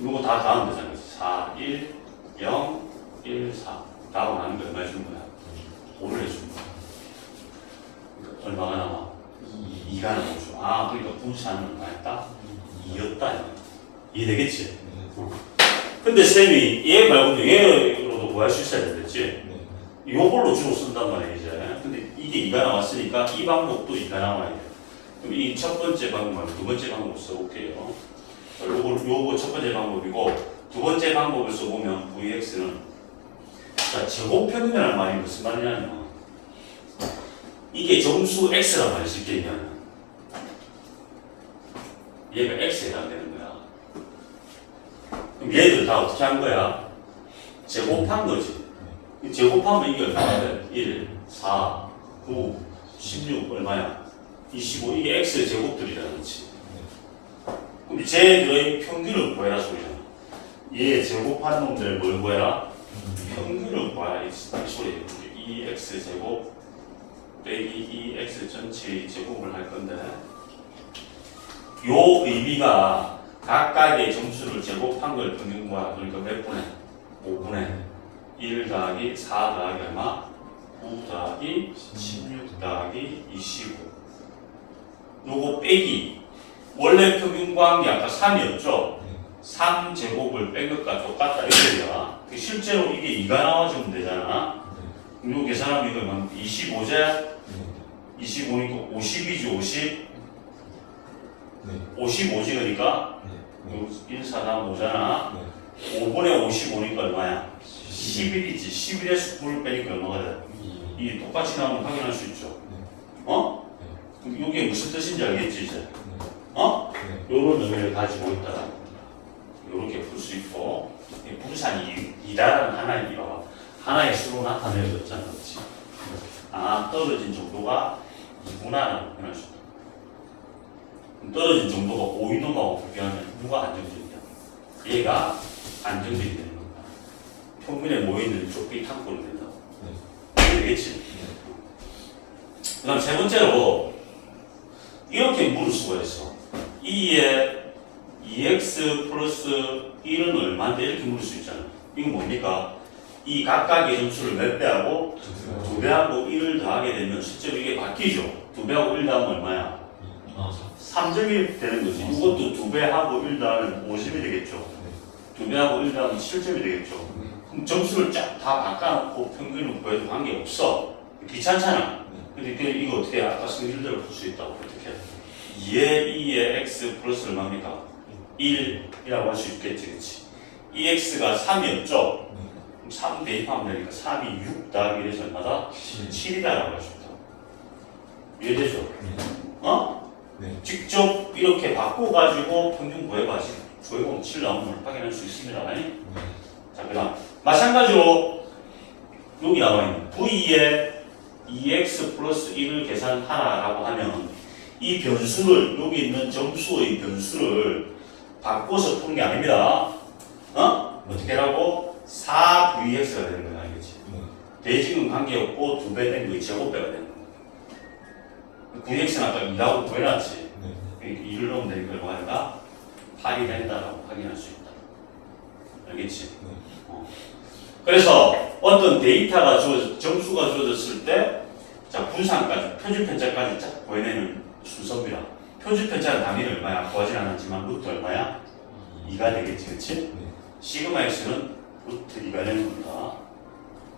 이거 다 다음 되잖아. 4, 1, 0, 1, 4. 다음 하는 거 얼마 해주는 거야? 5를 해주는 거야. 그러니까 얼마가 남아? 2가 남아줘. 아, 그러니까 분산은 얼마였다? 2였다. 이해되겠지? 근데 쌤이 얘 말고도 얘로도 구할 수 있어야 되겠지? 이걸로 주로 쓴단 말이야, 이제. 근데 이게 2가 나왔으니까 이 방법도 2가 나와야 돼. 그럼 이 첫 번째 방법 말고 두 번째 방법 써볼게요. 요거 첫 번째 방법이고, 두 번째 방법을 써보면 Vx는 자, 제곱평균이라는 말이 무슨 말이냐면 이게 점수 X란 말이야, 쉽게 얘기하면. 얘가 X에 해당되는 거야. 그럼 얘들 다 어떻게 한 거야? 제곱한 거지. 제곱하면 이게 얼마야 돼? 1, 4, 9, 16 얼마야? 25. 이게 X의 제곱들이라는 거지. 그럼 쟤들의 평균을 구해라 소리잖아. 얘 제곱한 놈들 뭘 구해라? 평균을 구해라 이 소리예요. 2x 제곱 빼기 2x 전체의 제곱을 할 건데 요 의미가 각각의 점수를 제곱한 걸 평균 구하라. 그러니까 몇 분의? 5분의 1 더하기 4 더하기 얼마? 9 더하기 16 더하기 25. 요거 빼기 원래 평균 구한 게 아까 3이었죠? 3제곱을 뺀 것과 똑같다 이거야. 실제로 이게 2가 나와주면 되잖아. 이거 계산하면 이거 얼마? 25제? 25니까 50이지 50? 55지 그러니까 1, 4, 4, 5잖아. 5분의 55니까 얼마야? 11이지. 11에서 9를 빼니까 얼마가 돼? 이 똑같이 나오면 확인할 수 있죠. 어? 그럼 이게 무슨 뜻인지 알겠지 이제? 어? 요런 의미를 가지고 있다. 요렇게 풀 수 있고 분산이 2다라는 하나의 이유가 하나의 수로 나타내어졌잖아, 그렇지? 아, 떨어진 정도가 2구나라고 표현할 수 있다. 떨어진 정도가 5인놈하고 비교하면 누가 안정적이냐? 얘가 안정적이 되는 겁니다. 평균에 모이는 쪽이 탁골이 된다고. 되겠지? 그 다음 세 번째로 이렇게 물을 수가 있어. 2에 2x 플러스 1은 얼마인데 이렇게 물을 수 있잖아. 이건 뭡니까? 이 각각의 점수를 몇 배하고 2배하고 1을 더하게 되면 실제로 이게 바뀌죠. 2배하고 1 더하면 얼마야? 3점이 되는 거지. 이것도 2배하고 1 더하면 50이 되겠죠. 2배하고 1 더하면 7점이 되겠죠. 그럼 점수를 쫙 다 바꿔놓고 평균을 구해도 관계없어. 귀찮잖아. 근데 이거 어떻게 아까 성질대로 풀 수 있다고 어떻게? 2의 2의 x 플러스 얼마입니까? 1이라고 할 수 있겠지, 그렇지? 이 x가 3이었죠? 그럼 3 대입하면 되니까 3이 6 더하기 1에서 얼마다? 7이다라고 할 수 있다. 이해되죠? 어? 네. 직접 이렇게 바꿔가지고 평균 구해봐지. 구해보면 7 나오는 걸 확인할 수 있습니다. 자, 그 다음 마찬가지로 여기 나와있는 v의 2x 플러스 1을 계산하라라고 하면 이 변수를 여기 있는 점수의 변수를 바꿔서 푸는 게 아닙니다. 어떻게 하라고? 4vx가 되는 거야, 알겠지? 대칭은 관계없고 2배 된 거의 제곱배가 되는 거야. vx는 아까 2라고 구해놨지. 2를 넣으면 되니까 얼마가 8이 된다라고 확인할 수 있다. 알겠지? 그래서 어떤 데이터가 점수가 주어졌을 때, 자, 분산까지, 표준편차까지 쫙 보여내는 순서입니다. 표준편차는 단위는 얼마야? 구하진 않았지만, 루트 얼마야? 2가 되겠지, 그치? 시그마 x는 루트 2가 되는 겁니다.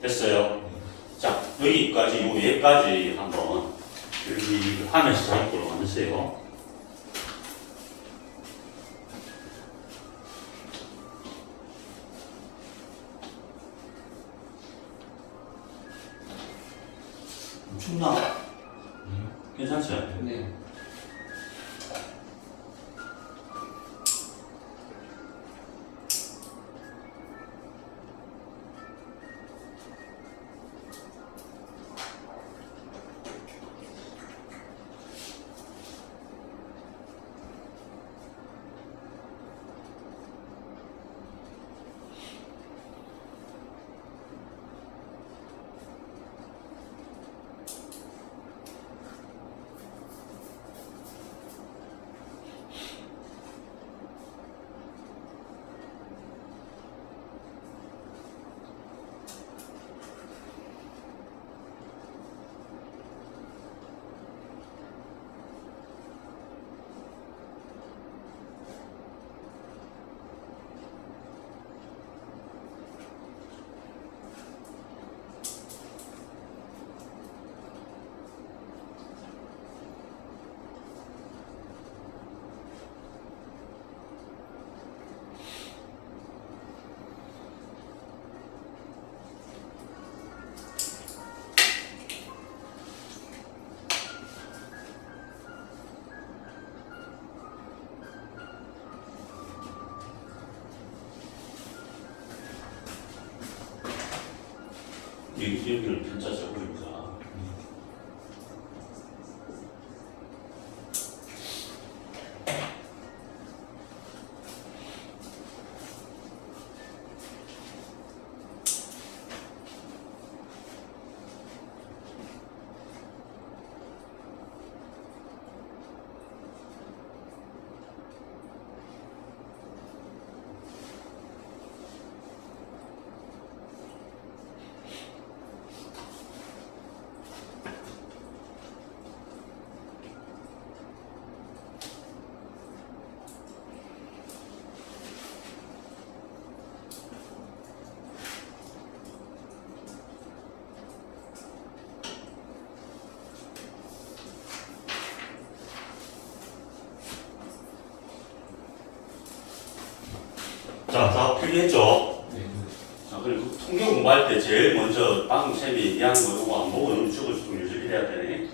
됐어요? 자, 여기까지, 요 얘까지 한번, 여기 화면에서 작업으로 만드세요. 춥나? 괜찮지? 네. 여기를 편차 제곱입니다. 자, 다 풀이했죠? 자, 그리고 통계 공부할 때 제일 먼저 방금 쌤이 얘기한 거 이거 안 보고 너무 적을 수 있도록 연습이 돼야 되네.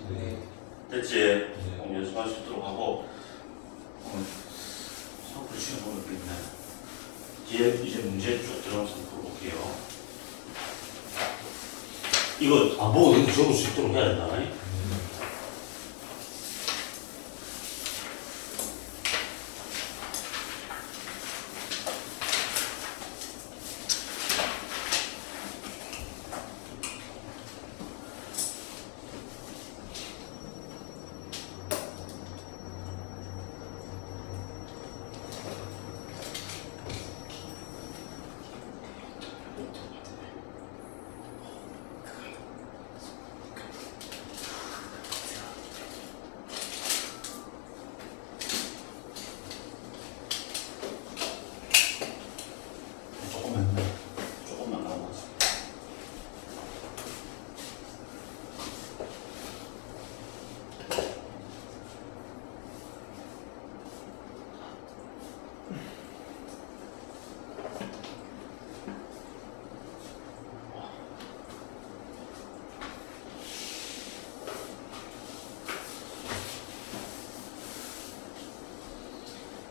됐지? 연습할 수 있도록 하고 상품 시험 보면 있네. 뒤에 이제 문제 쭉 들어가서 풀어볼게요. 이거 안 보고 너무 적을 수 있도록 해야 된다.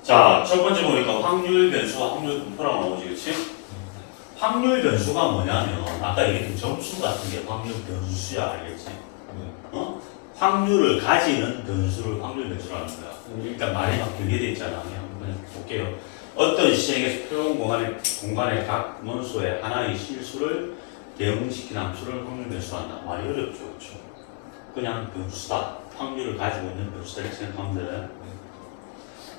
자, 첫 번째 보니까 확률 변수와 확률 분포라고 나오지, 그치? 확률 변수가 뭐냐면, 아까 얘기했던 점수 같은 게 확률 변수야, 알겠지? 어? 확률을 가지는 변수를 확률 변수라는 거야. 일단 말이 막 길게 돼 있잖아. 그냥 볼게요. 어떤 시행에서 표현 공간의 각 원소의 하나의 실수를 대응시킨 함수를 확률 변수로 한다. 말이 어렵죠, 그렇죠? 그냥 변수다. 확률을 가지고 있는 변수다 이렇게 생각하면 돼.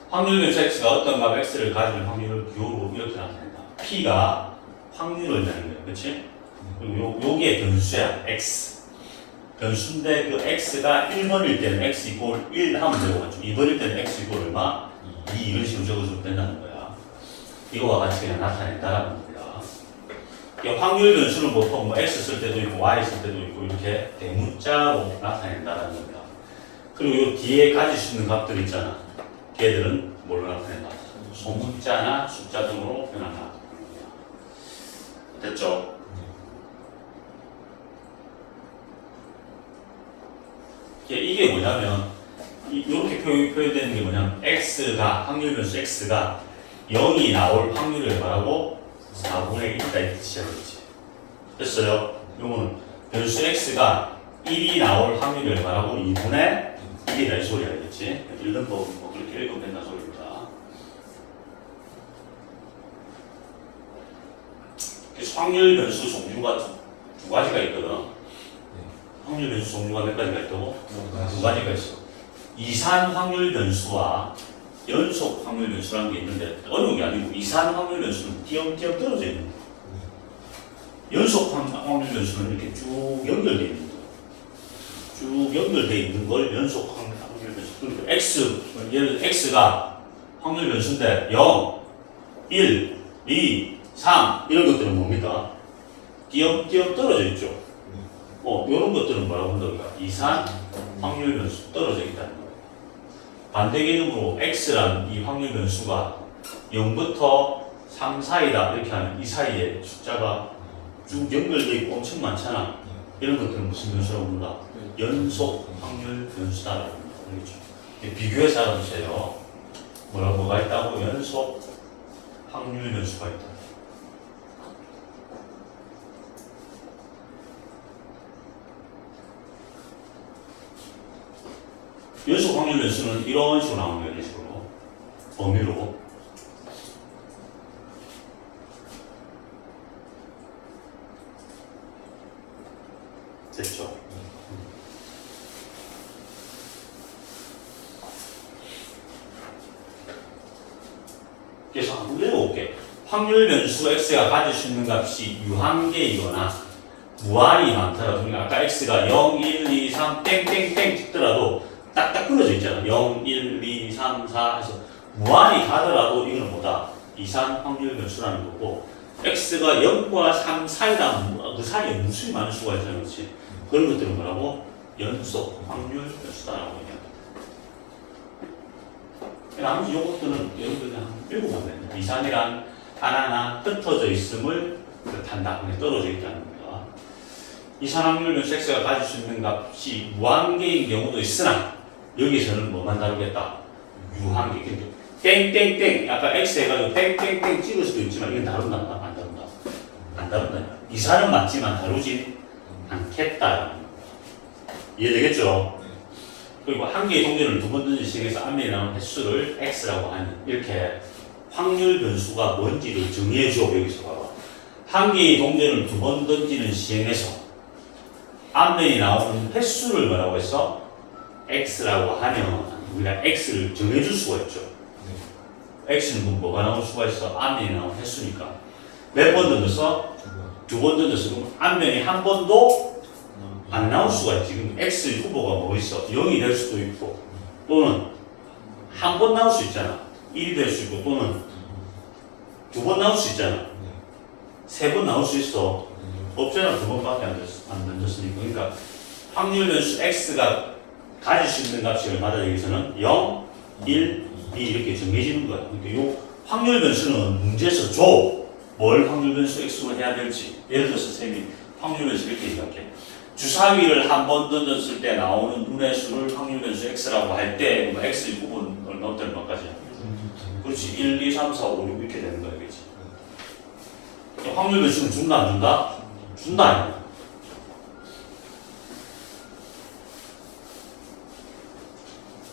확률 변수 x가 어떤 값 x를 가지는 확률을 기호로 이렇게 나타낸다. p가 확률을 내는 거예요, 그렇지? 그리고 요게 변수야, x. 변수인데 그 x가 1번일 때는 x 이꼴 1 하면 되고 맞죠? 2번일 때는 x 이꼴 얼마? 2 이런 식으로 적어주면 된다는 거야. 이거와 같이 그냥 나타낸다라는 겁니다. 확률 변수는 보통 뭐 x 쓸 때도 있고 y 쓸 때도 있고 이렇게 대문자로 나타낸다라는 겁니다. 그리고 요 뒤에 가질 수 있는 값들 있잖아. 걔들은 뭘로 나타낸다? 소문자나 숫자 등으로 표현한다. 됐죠? 이게 뭐냐면 이렇게 표현되는 게 뭐냐면 x가 확률 변수 x가 0이 나올 확률을 말하고 4분의 1이다 이렇게 시작했지. 됐어요? 요거는 변수 x가 1이 나올 확률을 말하고 2분의 1이다 이 소리 알겠지? 읽는 법 뭐 그렇게 읽으면 된다 소리입니다. 그래서 확률 변수 종류가 두 가지가 있거든. 확률 변수 종류가 몇 가지가 있다고? 두 가지가 있어. 이산 확률 변수와 연속 확률 변수라는 게 있는데 어려운 게 아니고 이산 확률 변수는 띄엄띄엄 떨어져 있는 거야. 연속 확률 변수는 이렇게 쭉 연결되어 있는 거야. 쭉 연결되어 있는 걸 연속 확률 변수. 그러니까 x, 예를 들어 x가 확률 변수인데 0, 1, 2, 3 이런 것들은 뭡니까? 띄엄띄엄 떨어져 있죠. 이런 것들은 뭐라고 한다고요? 이산 확률 변수 떨어져 있다는 거예요. 반대 개념으로 x라는 이 확률 변수가 0부터 3 사이다 이렇게 하면 이 사이에 숫자가 쭉 연결되어 있고 엄청 많잖아. 이런 것들은 무슨 변수라고 부른다? 연속 확률 변수다라고 합니다. 그렇죠? 비교해서 알아두세요. 뭐가 있다고? 연속 확률 변수가 있다. 연속 확률 변수는 이런 식으로 나오는 거예요. 이런 식으로. 범위로. 됐죠? 그래서 한번 외워볼게. 확률 변수 x가 가질 수 있는 값이 유한계이거나 무한이 많더라도, 그러니까 아까 x가 0, 1, 2, 3, 땡땡땡 찍더라도 딱딱 끊어져 있잖아. 0, 1, 2, 3, 4 해서 무한이 가더라도 이거는 뭐다? 이산 확률 변수라는 거고, x가 0과 3 사이다. 그 사이에 무수히 많은 수가 있잖아. 그렇지? 그런 것들은 뭐라고? 연속 확률 변수다라고 얘기합니다. 나머지 요것들은 여러분들 그냥 읽어보면 됩니다. 이산이란 하나하나 흩어져 있음을 뜻한다. 그냥 떨어져 있다는 겁니다. 이산 확률 변수 x가 가질 수 있는 값이 무한계인 경우도 있으나 여기서는 뭐만 다루겠다? 유한계. 땡땡땡 아까 x 해가지고 땡땡땡 찍을 수도 있지만 이건 다룬다? 안 다룬다? 안 다룬다. 이산은 맞지만 다루진 않겠다. 이해되겠죠? 그리고 한 개의 동전을 두 번 던진 시행에서 앞면에 나오는 횟수를 x라고 하는 이렇게 확률 변수가 뭔지를 정의해줘. 여기서 봐봐. 한 개의 동전을 두 번 던지는 시행에서 앞면에 나오는 횟수를 뭐라고 했어? x라고 하면 우리가 x를 정해줄 수가 있죠. x는 뭐가 나올 수가 있어? 앞면에 나오는 횟수니까. 몇 번 던졌어? 두 번 던졌어. 그럼 앞면이 한 번도 안 나올 수가 있지. 지금 x 후보가 뭐 있어? 0이 될 수도 있고 또는 한 번 나올 수 있잖아. 1이 될 수 있고 또는 두 번 나올 수 있잖아. 세 번 나올 수 있어. 없잖아. 두 번밖에 안 던졌으니까. 그러니까 확률 변수 x가 가질 수 있는 값이 얼마다 여기서는 0, 1, 2 이렇게 정해지는 거야. 그러니까 이 확률 변수는 문제에서 줘. 뭘 확률 변수 x로 해야 될지. 예를 들어서 쌤이 확률 변수 이렇게 얘기할게. 주사위를 한 번 던졌을 때 나오는 눈의 수를 확률 변수 x라고 할 때 x 부분 얼마부터 얼마까지야? 그렇지. 1, 2, 3, 4, 5, 6 이렇게 되는 거야, 그렇지? 확률 변수는 준다, 안 준다? 준다, 아니야?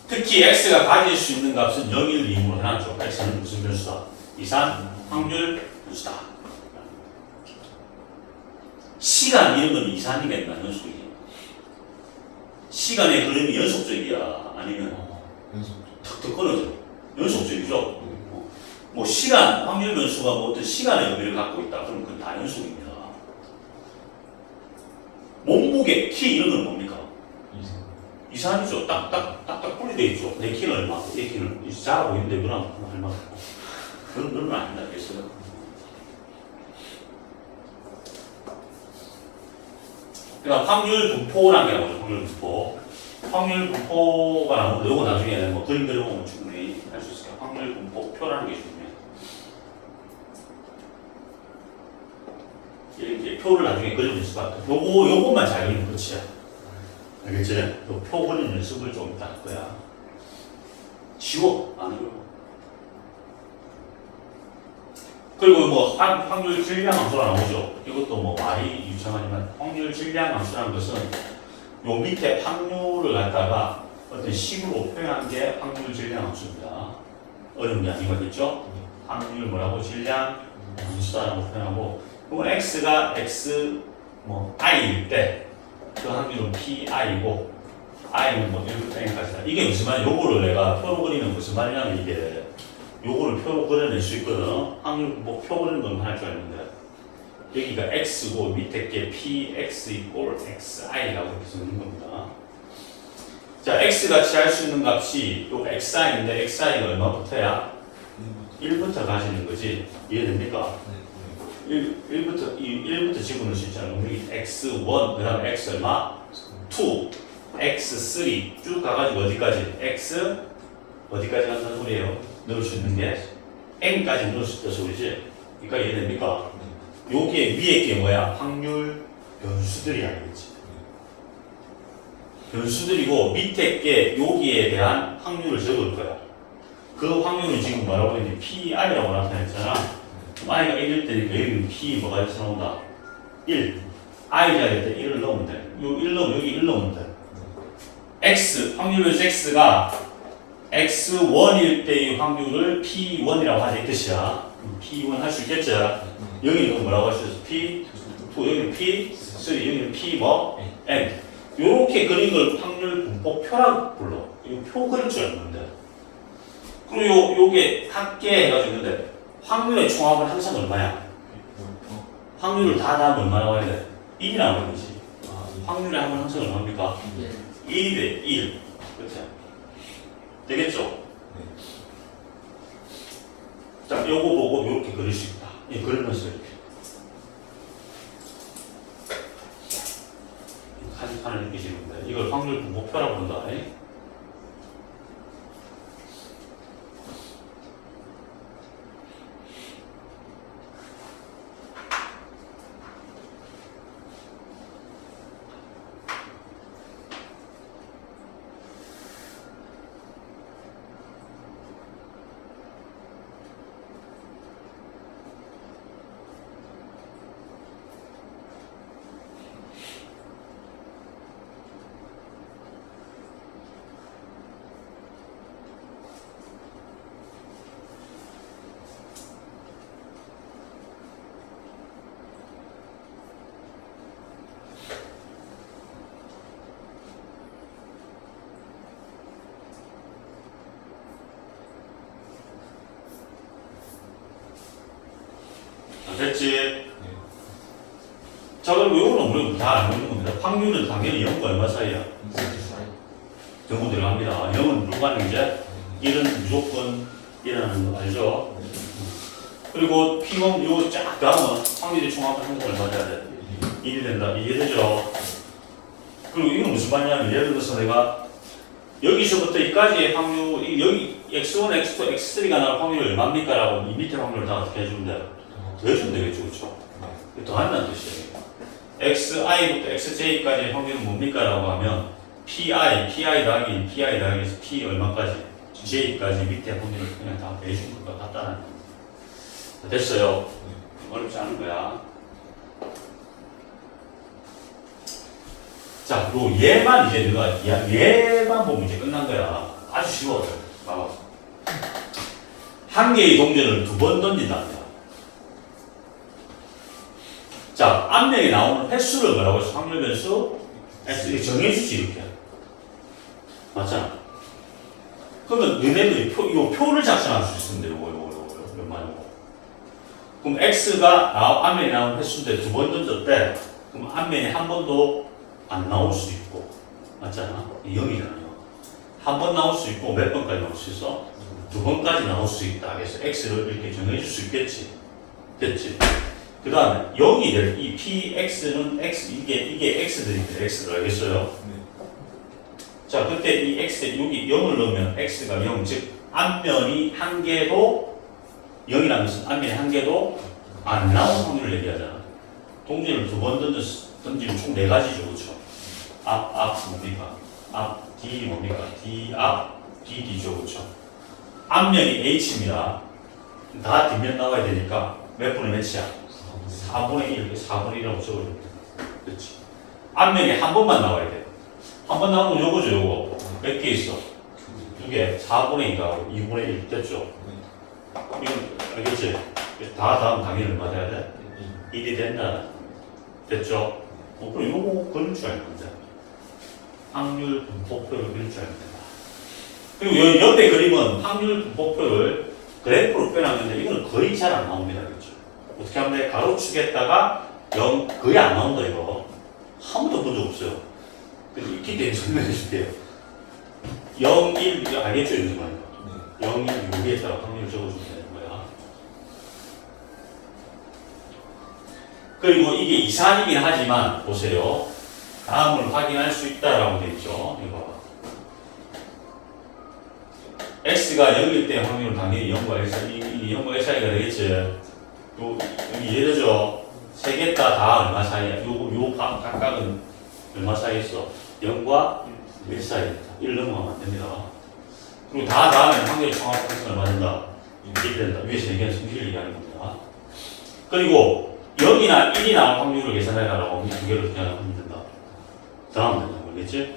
특히 x가 가질 수 있는 값은 0, 1, 2으로 해놨죠. x는 무슨 변수다? 이산 확률 변수다. 시간 이런 건 이산이겠나, 연속이야? 시간의 흐름이 연속적이야, 아니면 턱턱 끊어져? 연속적이죠. 뭐 시간, 확률 변수가 뭐 어떤 시간의 의미를 갖고 있다. 그럼 그건 다 연속입니다. 몸무게, 키 이런 건 뭡니까? 이산이죠. 딱딱 분리돼 있죠. 내 키는 얼마? 내 키는 작아 보이는데 그럼 얼마? 그런 건 아닌다 그랬어요. 그다음 확률 분포라는 게 나오죠. 확률 분포. 확률 분포가 나오는데 이거 나중에 뭐 그림 그려보면 충분히 할 수 있어요. 확률 분포표라는 게 중요해요. 이렇게 표를 나중에 그리면 있을 것 같아요. 요것만 잘 그리면 끝이야. 알겠지? 요 표 그리는 연습을 좀 이따 할 거야. 쉬워. 안 어려워. 그리고 뭐 확률 질량 함수가 나오죠. 이것도 뭐 말이 유창하지만 확률 질량 함수라는 것은 요 밑에 확률을 갖다가 어떤 식으로 표현한 게 확률 질량 함수입니다. 어려운 게 아닌 거겠죠? 확률 뭐라고 질량 함수다라고 표현하고, 이건 x가 x 뭐 i일 때 그 확률은 pi고 i는 뭐 1부터 n까지다. 이게 무슨 말이야? 요거를 내가 표로 그리면 무슨 말이냐면 이게 요거를 표로 그려낼 수 있거든. 확률 뭐 표 그리는 건 할 줄 아는데 여기가 x고 밑에 게 px 이꼴 xi라고 이렇게 쓰는 겁니다. 자, x가 취할 수 있는 값이 요 xi인데 xi가 얼마부터야? 1부터 가지는 거지. 이해됩니까? 1부터 집어넣을 수 있잖아. 여기 x1, 그 다음에 x 얼마? 2, x3 쭉 가가지고 어디까지? x 어디까지 간다는 소리예요? 넣을 수 있는 게 n까지 넣을 수 있다는 소리지. 그러니까 이해됩니까? 여기에 위에 게 뭐야? 확률 변수들이 아니겠지. 변수들이고 밑에 게 여기에 대한 확률을 적을 거야. 그 확률은 지금 뭐라고 했는지 PI라고 나타냈잖아. i가 1일 때니까 여기는 P 뭐가 이렇게 나온다? 1. I 자리에 때 1을 넣으면 돼. 요 1 넣으면 여기 1 넣으면 돼. X, 확률 변수 X가 X1일 때의 확률을 P1이라고 하자 이 뜻이야. P1 할 수 있겠지? 여기는 뭐라고 할 수 있어? P2, 여기는 P3, 여기는 P 뭐? N. 요렇게 그린 걸 확률 분포표라고 불러. 이거 표 그릴 줄 알았는데. 그리고 요게 합계 해가지고 있는데 확률의 총합은 항상 얼마야? 확률을 다 더하면 얼마라고 해야 돼? 1이라고 하지. 확률의 합은 항상 얼마입니까? 1이 돼. 1. 그렇죠? 되겠죠? 자, 요거 보고 이렇게 그릴 수 있다. 예, 그러면서 이렇게. 한칸을 이렇게 지는데 이걸 확률 분포표라고 부른다. 됐지? 자, 그럼 요거는 우리 다 알고 있는 겁니다. 확률은 당연히 0과 얼마 사이야? 전부 들어갑니다. 0은 불가능이제 1은 무조건 일어나는 거 알죠? 그리고 P1 요거 쫙 다음은 확률의 총합은 항상 얼마 돼야 돼? 1이 된다. 이해되죠? 그리고 이건 무슨 말이냐면 예를 들어서 내가 여기서부터 여기까지의 확률, 여기 x1, x2, x3가 나올 확률이 얼마입니까? 라고 이 밑에 확률을 다 어떻게 해주면 돼? 더해주면 되겠죠, 그렇죠? 더한다는 뜻이에요. xi부터 xj까지의 확률은 뭡니까? 라고 하면 pi 더하기 p 얼마까지? J까지 밑에 확률을 그냥 다 대해준 것과 같다는 거. 됐어요. 어렵지 않은 거야. 자, 그리고 얘만 이제 너가 얘만 보면 이제 끝난 거야. 아주 쉬워. 봐봐. 한 개의 동전을 두 번 던진답니다. 자, 앞면에 나오는 횟수를 뭐라고 해서 확률 변수 S 이렇게 정해주지 이렇게. 맞잖아. 그러면 너네들이 이 표를 작성할 수 있습니다. 요거 말고. 그럼 X가 앞면에 나오는 횟수인데 두 번 던졌대. 그럼 앞면에 한 번도 안 나올 수 있고, 맞잖아. 0이잖아요. 한 번 나올 수 있고 몇 번까지 나올 수 있어? 두 번까지 나올 수 있다. 그래서 X를 이렇게 정해줄 수 있겠지. 됐지? 그 다음에 0이 될 이 PX는 X, 이게 X들인데 X를 알겠어요? 자, 그때 이 X에 여기 0을 넣으면 X가 0, 즉 앞면이 한 개도 0이라는 것은 앞면이 한 개도 안 나온 확률을 얘기하잖아. 동전을 두 번 던지면 총 4가지죠, 그렇죠? 앞 뭡니까? 앞 D 뭡니까? D 앞 D D죠, 그렇죠? 앞면이 H입니다. 다 뒷면 나와야 되니까 몇 분의 몇이야? 4분의 1, 4분의 1이라고 적어줍니다. 그렇지? 앞면이 한 번만 나와야 돼. 한 번 나오면 요거죠, 요거. 몇 개 있어? 2개. 4분의 2가 2분의 1 됐죠? 이건 알겠지? 다 다음 당연히 얼마 돼야 돼? 1이 된다. 됐죠? 그럼 요거 그릴 줄 알면 돼. 확률 분포표를 그릴 줄 알면 된다. 그리고 옆에 그림은 확률 분포표를 그래프로 표현하는데 이거는 거의 잘 안 나옵니다. 그렇죠? 어떻게 하면 돼? 가로축에다가 0 거의 안 나온다 이거. 한 번도 본 적 없어요. 있기 때문에 설명해 줄게요. 0, 1 이거 알겠죠? 무슨 말인가? 0, 1 여기에다가 확률을 적어주면 되는 거야. 그리고 이게 이산이긴 하지만 보세요. 다음을 확인할 수 있다라고 되어 있죠. 이거 봐봐. X가 0일 때 확률은 당연히 0과 1 사이, 0과 1 사이가 되겠지. 여기 예르죠. 세 개 다 얼마 사이야? 요 각각은 얼마 사이에 있어? 0과 1 사이. 1 넘어가면 안 됩니다. 그리고 다 다음에 확률 정확한 얼마 된다? 1이 된다. 위에 세 개는 성질을 얘기하는 겁니다. 그리고 0이나 1이 나온 확률을 계산해가라고 두 개를 그냥 하면 된다. 다음 된다고 알겠지?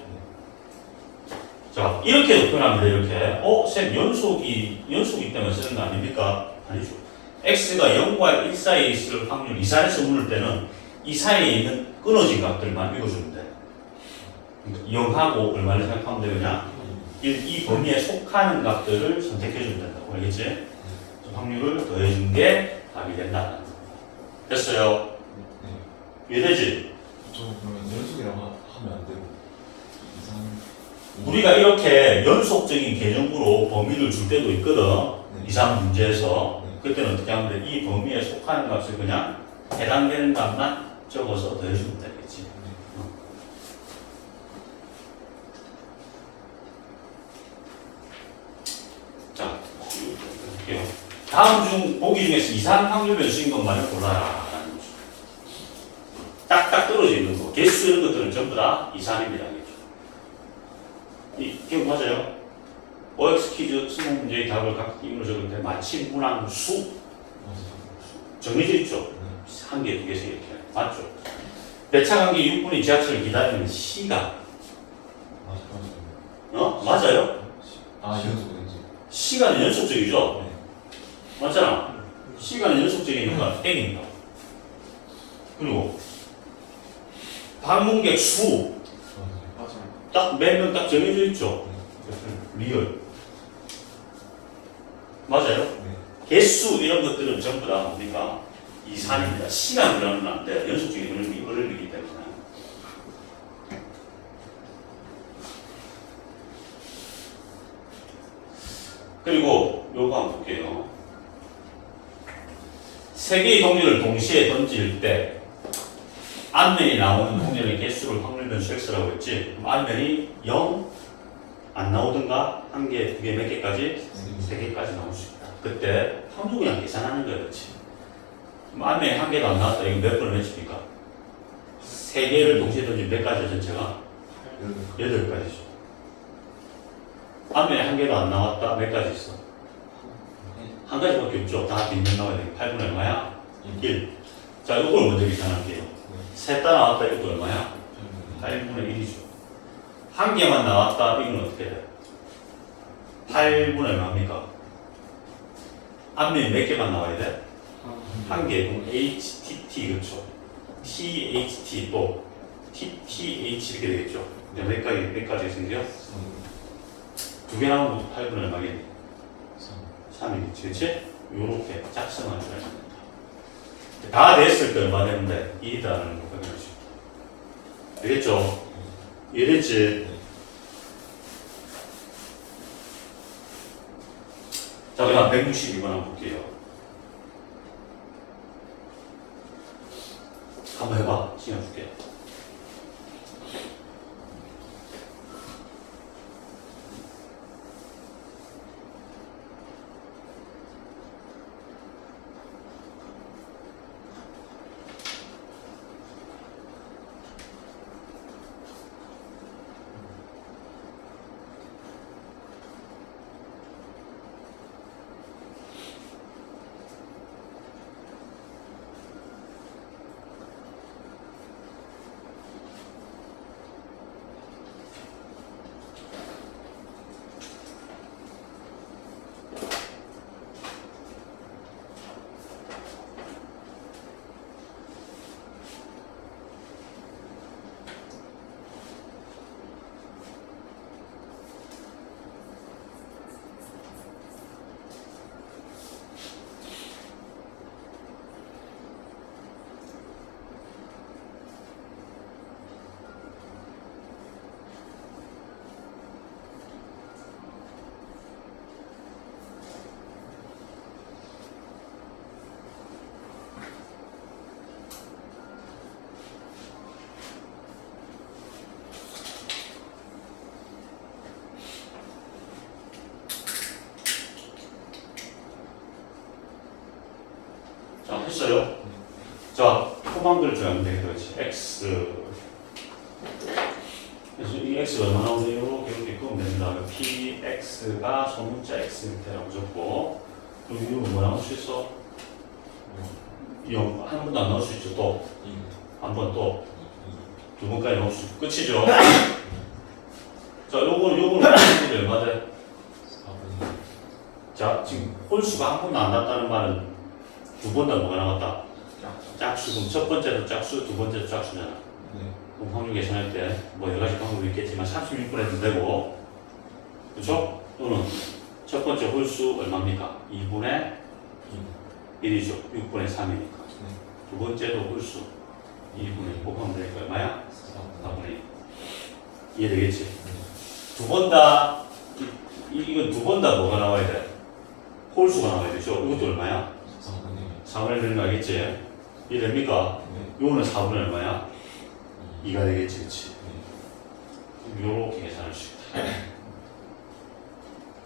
자, 이렇게도 표현합니다. 이렇게. 쌤 연속이 때문에 쓰는 거 아닙니까? 아니죠. X가 0과 1 사이에 있을 확률 이산에서 물을 때는 이 사이에 있는 끊어진 값들만 읽어주면 돼. 0하고 얼마를 생각하면 되느냐? 이 범위에 속하는 값들을 선택해주면 된다고 알겠지? 확률을 더해준 게 답이 된다. 됐어요? 이해되지? 저 그러면 연속이라고 하면 안 되고 이상 우리가 이렇게 연속적인 개념으로 범위를 줄 때도 있거든. 이상 문제에서. 그때는 어떻게 하면 돼? 이 범위에 속하는 값을 그냥 해당되는 값만 적어서 더해주면 되겠지. 자, 볼게요. 다음 중 보기 중에서 이상 확률 변수인 것만을 골라라. 라는 거죠. 딱딱 떨어져 있는 거. 개수 이런 것들은 전부 다 이산입니다. 기억 맞아요? OX 퀴즈 20문제의 답을 각 임으로 적을 때 마침 문항 수 정해져 있죠? 한 개, 두 개씩 이렇게. 맞죠? 배차관계 6분이 지하철을 기다리는 시간. 맞아요? 연속. 시간은 연속적이죠? 맞잖아? 시간은 연속적이니까 N입니다. 그리고 방문객 수. 딱 몇 명 딱 정해져 있죠? 리얼. 맞아요? 개수 이런 것들은 전부 다 뭡니까? 이산입니다. 시간 그러면 안 돼요. 연속적인 흐름이기 때문에. 그리고 요거 한번 볼게요. 세 개의 동전을 동시에 던질 때 앞면이 나오는 동전의 개수를 확률 변수 X라고 했지. 그럼 앞면이 0 안 나오든가 한 개, 두 개, 몇 개까지? 세 개까지 나올 수 있다. 그때 확률 그냥 계산하는 거야, 그렇지? 그럼 앞면에 한 개도 안 나왔다. 이거 몇 번을 해줍니까? 세 개를 동시에 던지면 몇 가지야, 전체가? 8가지죠. 앞면에 한 개도 안 나왔다. 몇 가지 있어? 한 가지밖에 없죠. 다 뒷면 나와야 돼. 8분의 얼마야? 1. 자, 이걸 먼저 계산할게요. 셋 다 나왔다. 이것도 얼마야? 8분의 1이죠. 한 개만 나왔다. 이건 어떻게 돼? 8분의 얼마입니까? 앞면에 몇 개만 나와야 돼? 한 개. 그럼 HTT 그렇죠? THT 또 TTH 이렇게 되겠죠? 몇 가지 생겨? 두 개 나오면 8분의 얼마겠니? 3이겠지, 그치? 요렇게 작성을 해줘야 됩니다. 다 됐을 때 얼마 되는데 2라는 거 확인할 수 있다. 알겠죠? 이해됐지? 자, 그다음 162번 한번 볼게요. 한번 해봐. 시간 줄게. 자, 했어요? 자, 후방들 줘야 되겠다, 그렇지? X. 그래서 이 X가 얼마 나오세요? 이렇게 끄면 됩니다. PX가 소문자 X 밑에라고 적고, 그리고 이거 뭐 나올 수 있어? 0. 한 번도 안 나올 수 있죠, 또. 한 번 또. 두 번까지 나올 수 있고, 끝이죠? 자, 요거는 얼마 돼? 자, 지금 홀수가 한 번도 안 났다는 말은 두 번 다 뭐가 나왔다? 짝수. 그럼 첫 번째도 짝수, 두 번째도 짝수잖아. 그럼 확률 계산할 때 뭐 여러 가지 방법이 있겠지만 36분 해도 되고, 그렇죠? 또는 첫 번째 홀수 얼마입니까? 2분의 1이죠. 6분의 3이니까. 두 번째도 홀수 2분의 1 곱하면 되니까 얼마야? 4분의 1. 이해되겠지? 두 번 다, 이건 두 번 다 뭐가 나와야 돼? 홀수가 나와야 되죠? 이것도 얼마야? 4분의 1은 알겠지? 이해됩니까? 요거는 4분의 얼마야? 2가 되겠지, 그치? 요렇게 계산할 수 있다.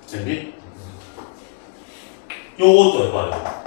됐니? 요것도 해봐요.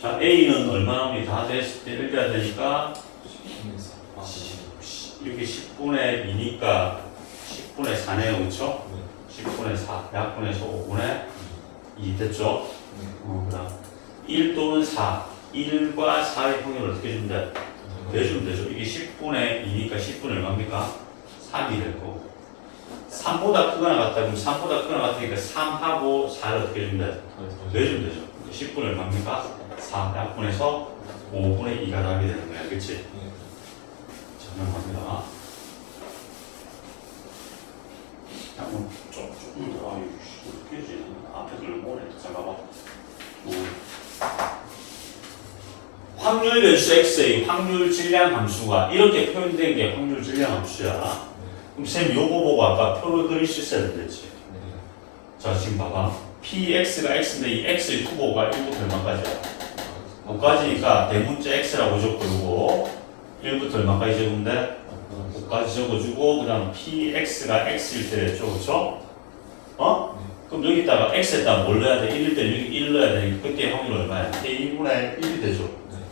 자, A는 얼마 나오니 다 됐을 때 1돼야 되니까 10분의 4. 여기 10분의 2니까 10분의 4네요, 그렇죠? 10분의 4, 약분해서 5분의 2 됐죠? 그다음 1 또는 4, 1과 4의 확률을 어떻게 주면 돼? 내주면 되죠. 이게 10분의 2니까 10분의 얼마입니까? 3이 될 거고 3보다 크거나 같다 그러면 3보다 크거나 같으니까 3하고 4를 어떻게 주면 돼? 내주면 되죠. 10분의 얼마입니까? 4 약분해서 5분의 2가 답이 되는 거야, 그렇지? 정명합니다. 한번 조금 더 어떻게 지 앞에 들고 오네. 잠깐만. 확률 변수 x의 확률 질량 함수가 이렇게 표현된 게 확률 질량 함수야. 그럼 쌤 요거 보고 아까 표를 그릴 수 있어야 되겠지. 자 지금 봐봐. px가 x인데 이 x의 후보가 1부터 얼마까지야? 5까지니까 대문자 x라고 적어주고 1부터 얼마까지 적으면 돼? 5까지 적어주고 그 다음 px가 x일 때랬죠, 그렇죠? 그럼 여기다가 x에다가 뭘 넣어야 돼? 1일 때 여기 1 넣어야 되니까 그때 확률 얼마야? k분의 1이 되죠.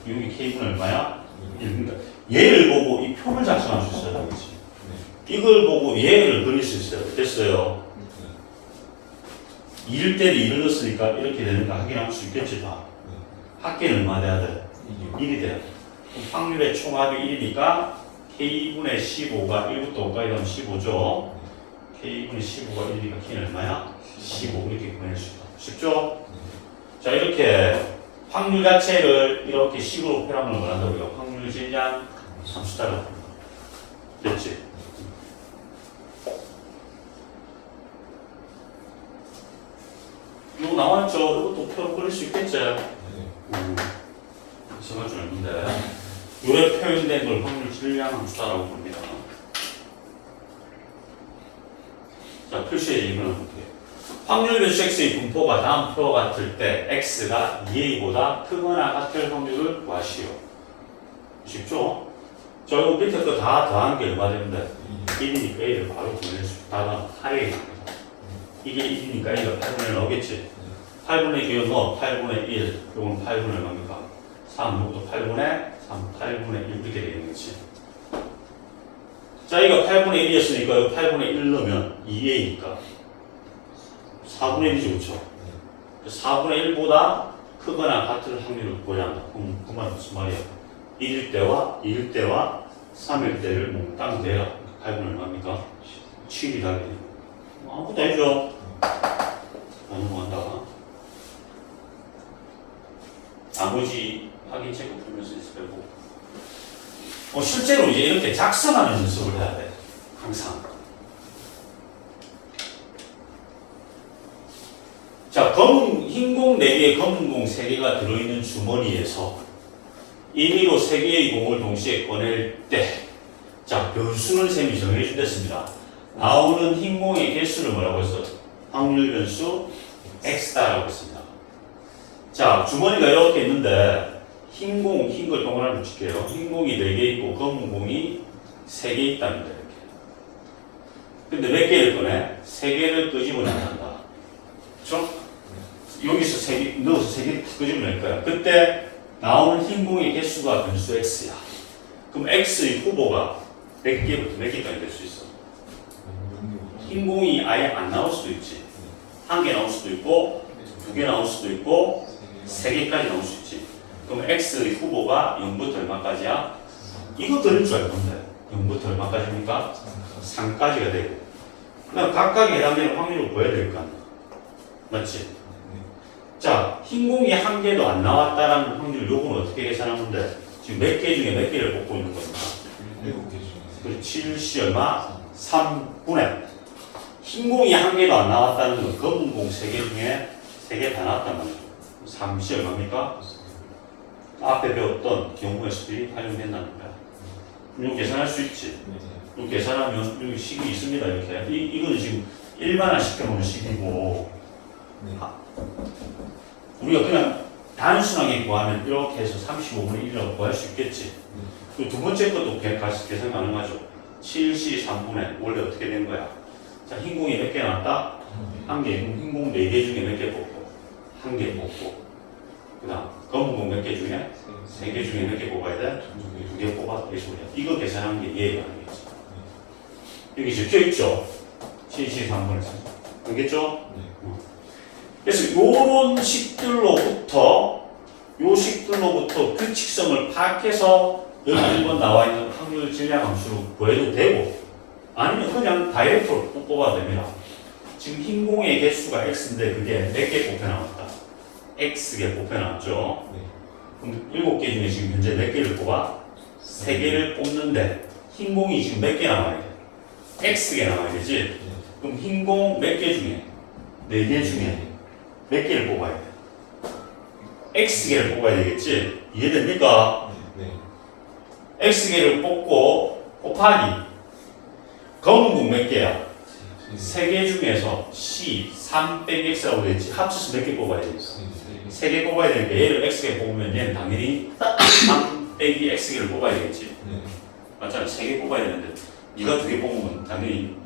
여기 k분의 얼마야? 1. 그러니까 얘를 보고 이 표를 작성할 수 있어야 되겠지. 이걸 보고 얘를 그릴 수 있어요. 됐어요. 2일 때는 2를 넣었으니까 이렇게 되는 거 확인할 수 있겠지 다. 합계는 얼마 돼야 돼? 1이 돼요. 그럼 확률의 총합이 1이니까 k분의 15가 1부터 5까지 가면 15죠. k분의 15가 1이니까 k는 얼마야? 15 이렇게 구해낼 수 있다. 쉽죠? 자 이렇게 확률 자체를 이렇게 식으로 표현하는 걸 한다고요. 확률 질량 함수 따라 됐지? 이거 나왔죠? 이것도 표로 그릴 수 있겠지? 생각 좀 했는데 요래 표현된 걸 확률 질량 함수다라고 봅니다. 자 표시에 이거는 볼게요. 확률 변수 x의 분포가 다음 표와 같을 때 x가 2a보다 크거나 같을 확률을 구하시오. 쉽죠? 자 이거 밑에 거 다 더한 게 얼마 되는데 1이니까 a를 바로 구해낼 수 있다. 8a 이게 1이니까 a가 8분의 1 나오겠지? 8분의 2 넣어 8분의 1 이건 8분의 얼마입니까? 3 이것도 8분의 3 8분의 1 이렇게 되겠지. 자 이거 8분의 1이었으니까 이거 8분의 1 넣으면 2a니까 4분의 1이죠, 그렇죠? 4분의 1보다 크거나 같을 확률을 구한다. 그럼 그 말은 무슨 말이야? 1일 때와 2일 때와 3일 때를 몽땅 내라. 8분의 얼마입니까? 7이 답이 돼요. 아무것도 아니죠? 넘어간다. 나머지 확인 체크 풀면서 있으려고. 실제로 이제 이렇게 작성하는 연습을 해야 돼. 항상. 자, 흰 공 4개, 검은 공 3개가 들어있는 주머니에서 임의로 3개의 공을 동시에 꺼낼 때, 자, 변수는 쌤이 정해주겠습니다. 나오는 흰 공의 개수를 뭐라고 했어? 확률 변수 x다라고 했습니다. 자, 주머니가 이렇게 있는데, 흰 걸 동그라미 붙일게요. 흰 공이 4개 있고, 검은 공이 3개 있답니다. 이렇게. 근데 몇 개를 꺼내? 3개를 끄집어내야 한다. 그렇죠? 여기서 3개, 넣어서 3개 끄집어낼 거야. 그때 나오는 흰 공의 개수가 변수 x야. 그럼 x의 후보가 100개부터 몇 개까지 될 수 있어? 흰 공이 아예 안 나올 수도 있지. 1개 나올 수도 있고, 2개 나올 수도 있고, 3개까지 나올 수 있지. 그럼 x의 후보가 0부터 얼마까지야? 이거 그릴 줄 알건데 0부터 얼마까지입니까? 3까지가 되고 그다음 각각에 해당되는 확률을 보여야 될 거 아니야. 맞지? 자, 흰 공이 1개도 안 나왔다라는 확률 요거는 어떻게 계산하면 돼? 지금 몇 개 중에 몇 개를 뽑고 있는 겁니까? 7개 중에 그렇지. 7시 얼마? 3분의 흰 공이 1개도 안 나왔다는 건 검은 공 3개 중에 3개 다 나왔단 말이야. 3시 얼마입니까? 앞에 배웠던 경우의 수들이 활용된다는 거야. 이거 계산할 수 있지. 이거 계산하면 여기 식이 있습니다. 이렇게. 이거는 지금 일반화 시켜놓은 식이고 우리가 그냥 단순하게 구하면 이렇게 해서 35분의 1이라고 구할 수 있겠지. 그리고 두 번째 것도 계산 가능하죠. 7시 3분의 원래 어떻게 된 거야? 자, 흰 공이 몇 개 나왔다? 1개. 흰 공 4개 중에 몇 개 뽑고? 1개 뽑고. 그 다음 검은 공 몇 개 개 중에? 3개 중에 몇 개 뽑아야 돼? 2개 뽑아. 이 소리야. 이거 계산하는 게 얘가 아니겠지. 여기 적혀있죠? 73분의 3. 알겠죠? 그래서 요런 식들로부터 규칙성을 파악해서 여기 1번 나와 있는 확률 질량 함수로 구해도 되고 아니면 그냥 다이렉트로 뽑아도 됩니다. 지금 흰 공의 개수가 x인데 그게 몇 개 뽑혀 나왔다. x개 뽑혀 나왔죠. 그럼 7개 중에 지금 현재 몇 개를 뽑아? 3개를 뽑는데 흰 공이 지금 몇 개 남아야 돼? x개 남아야 되지? 그럼 흰 공 몇 개 중에? 4개 중에 몇 개를 뽑아야 돼? x개를 뽑아야 되겠지? 이해됩니까? x개를 뽑고 곱하기 검은 공 몇 개야? 3개 중에서 C, 3 빼기 x라고 되겠지? 합쳐서 몇 개 뽑아야 되겠어? 3개 뽑아야 되니까 얘를 x개 뽑으면 얘는 당연히 3 빼기 x개를 뽑아야 되겠지? 맞잖아. 3개 뽑아야 되는데 네가 2개 뽑으면 당연히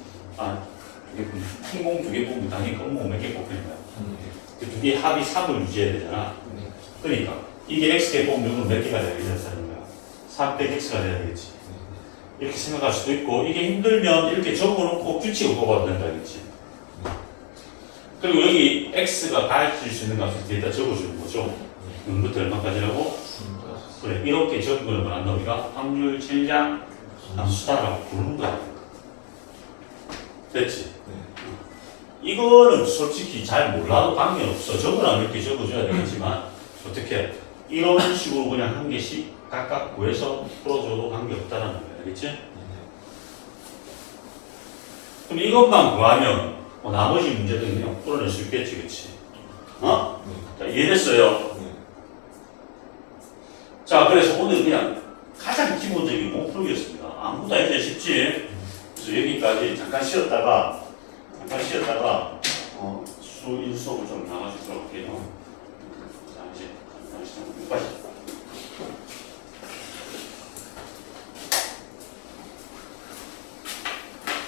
흰 공 2개 뽑으면 당연히 검은 공 몇 개 뽑히는 거야. 그 2개 합이 3을 유지해야 되잖아. 그러니까 이게 x개 뽑으면 이건 몇 개가 돼야 되는 거야? 3 빼기 x가 돼야 되겠지. 이렇게 생각할 수도 있고 이게 힘들면 이렇게 적어놓고 규칙을 뽑아도 된다 겠지. 그리고 여기 x가 가르칠 수 있는 값을 뒤에다 적어주는 거죠. 0부터 얼마까지라고? 그래, 이렇게 적은 걸 말한다 우리가 확률 질량 함수다라고 부르는 거야. 됐지? 이거는 솔직히 잘 몰라도 관계없어. 적으라면 이렇게 적어줘야 되겠지만 어떻게 이런 식으로 그냥 한 개씩 각각 구해서 풀어줘도 관계없다라는 거야. 알겠지? 그럼 이것만 구하면 나머지 문제들은 그냥 풀어낼 수 있겠지, 그치? 어? 자, 이해됐어요? 자, 그래서 오늘 그냥 가장 기본적인 못 풀기였습니다. 아무것도 아니지, 쉽지? 그래서 여기까지 잠깐 쉬었다가 수일 수업을 좀 나가주도록 할게요. 자, 이제 잠깐 시작.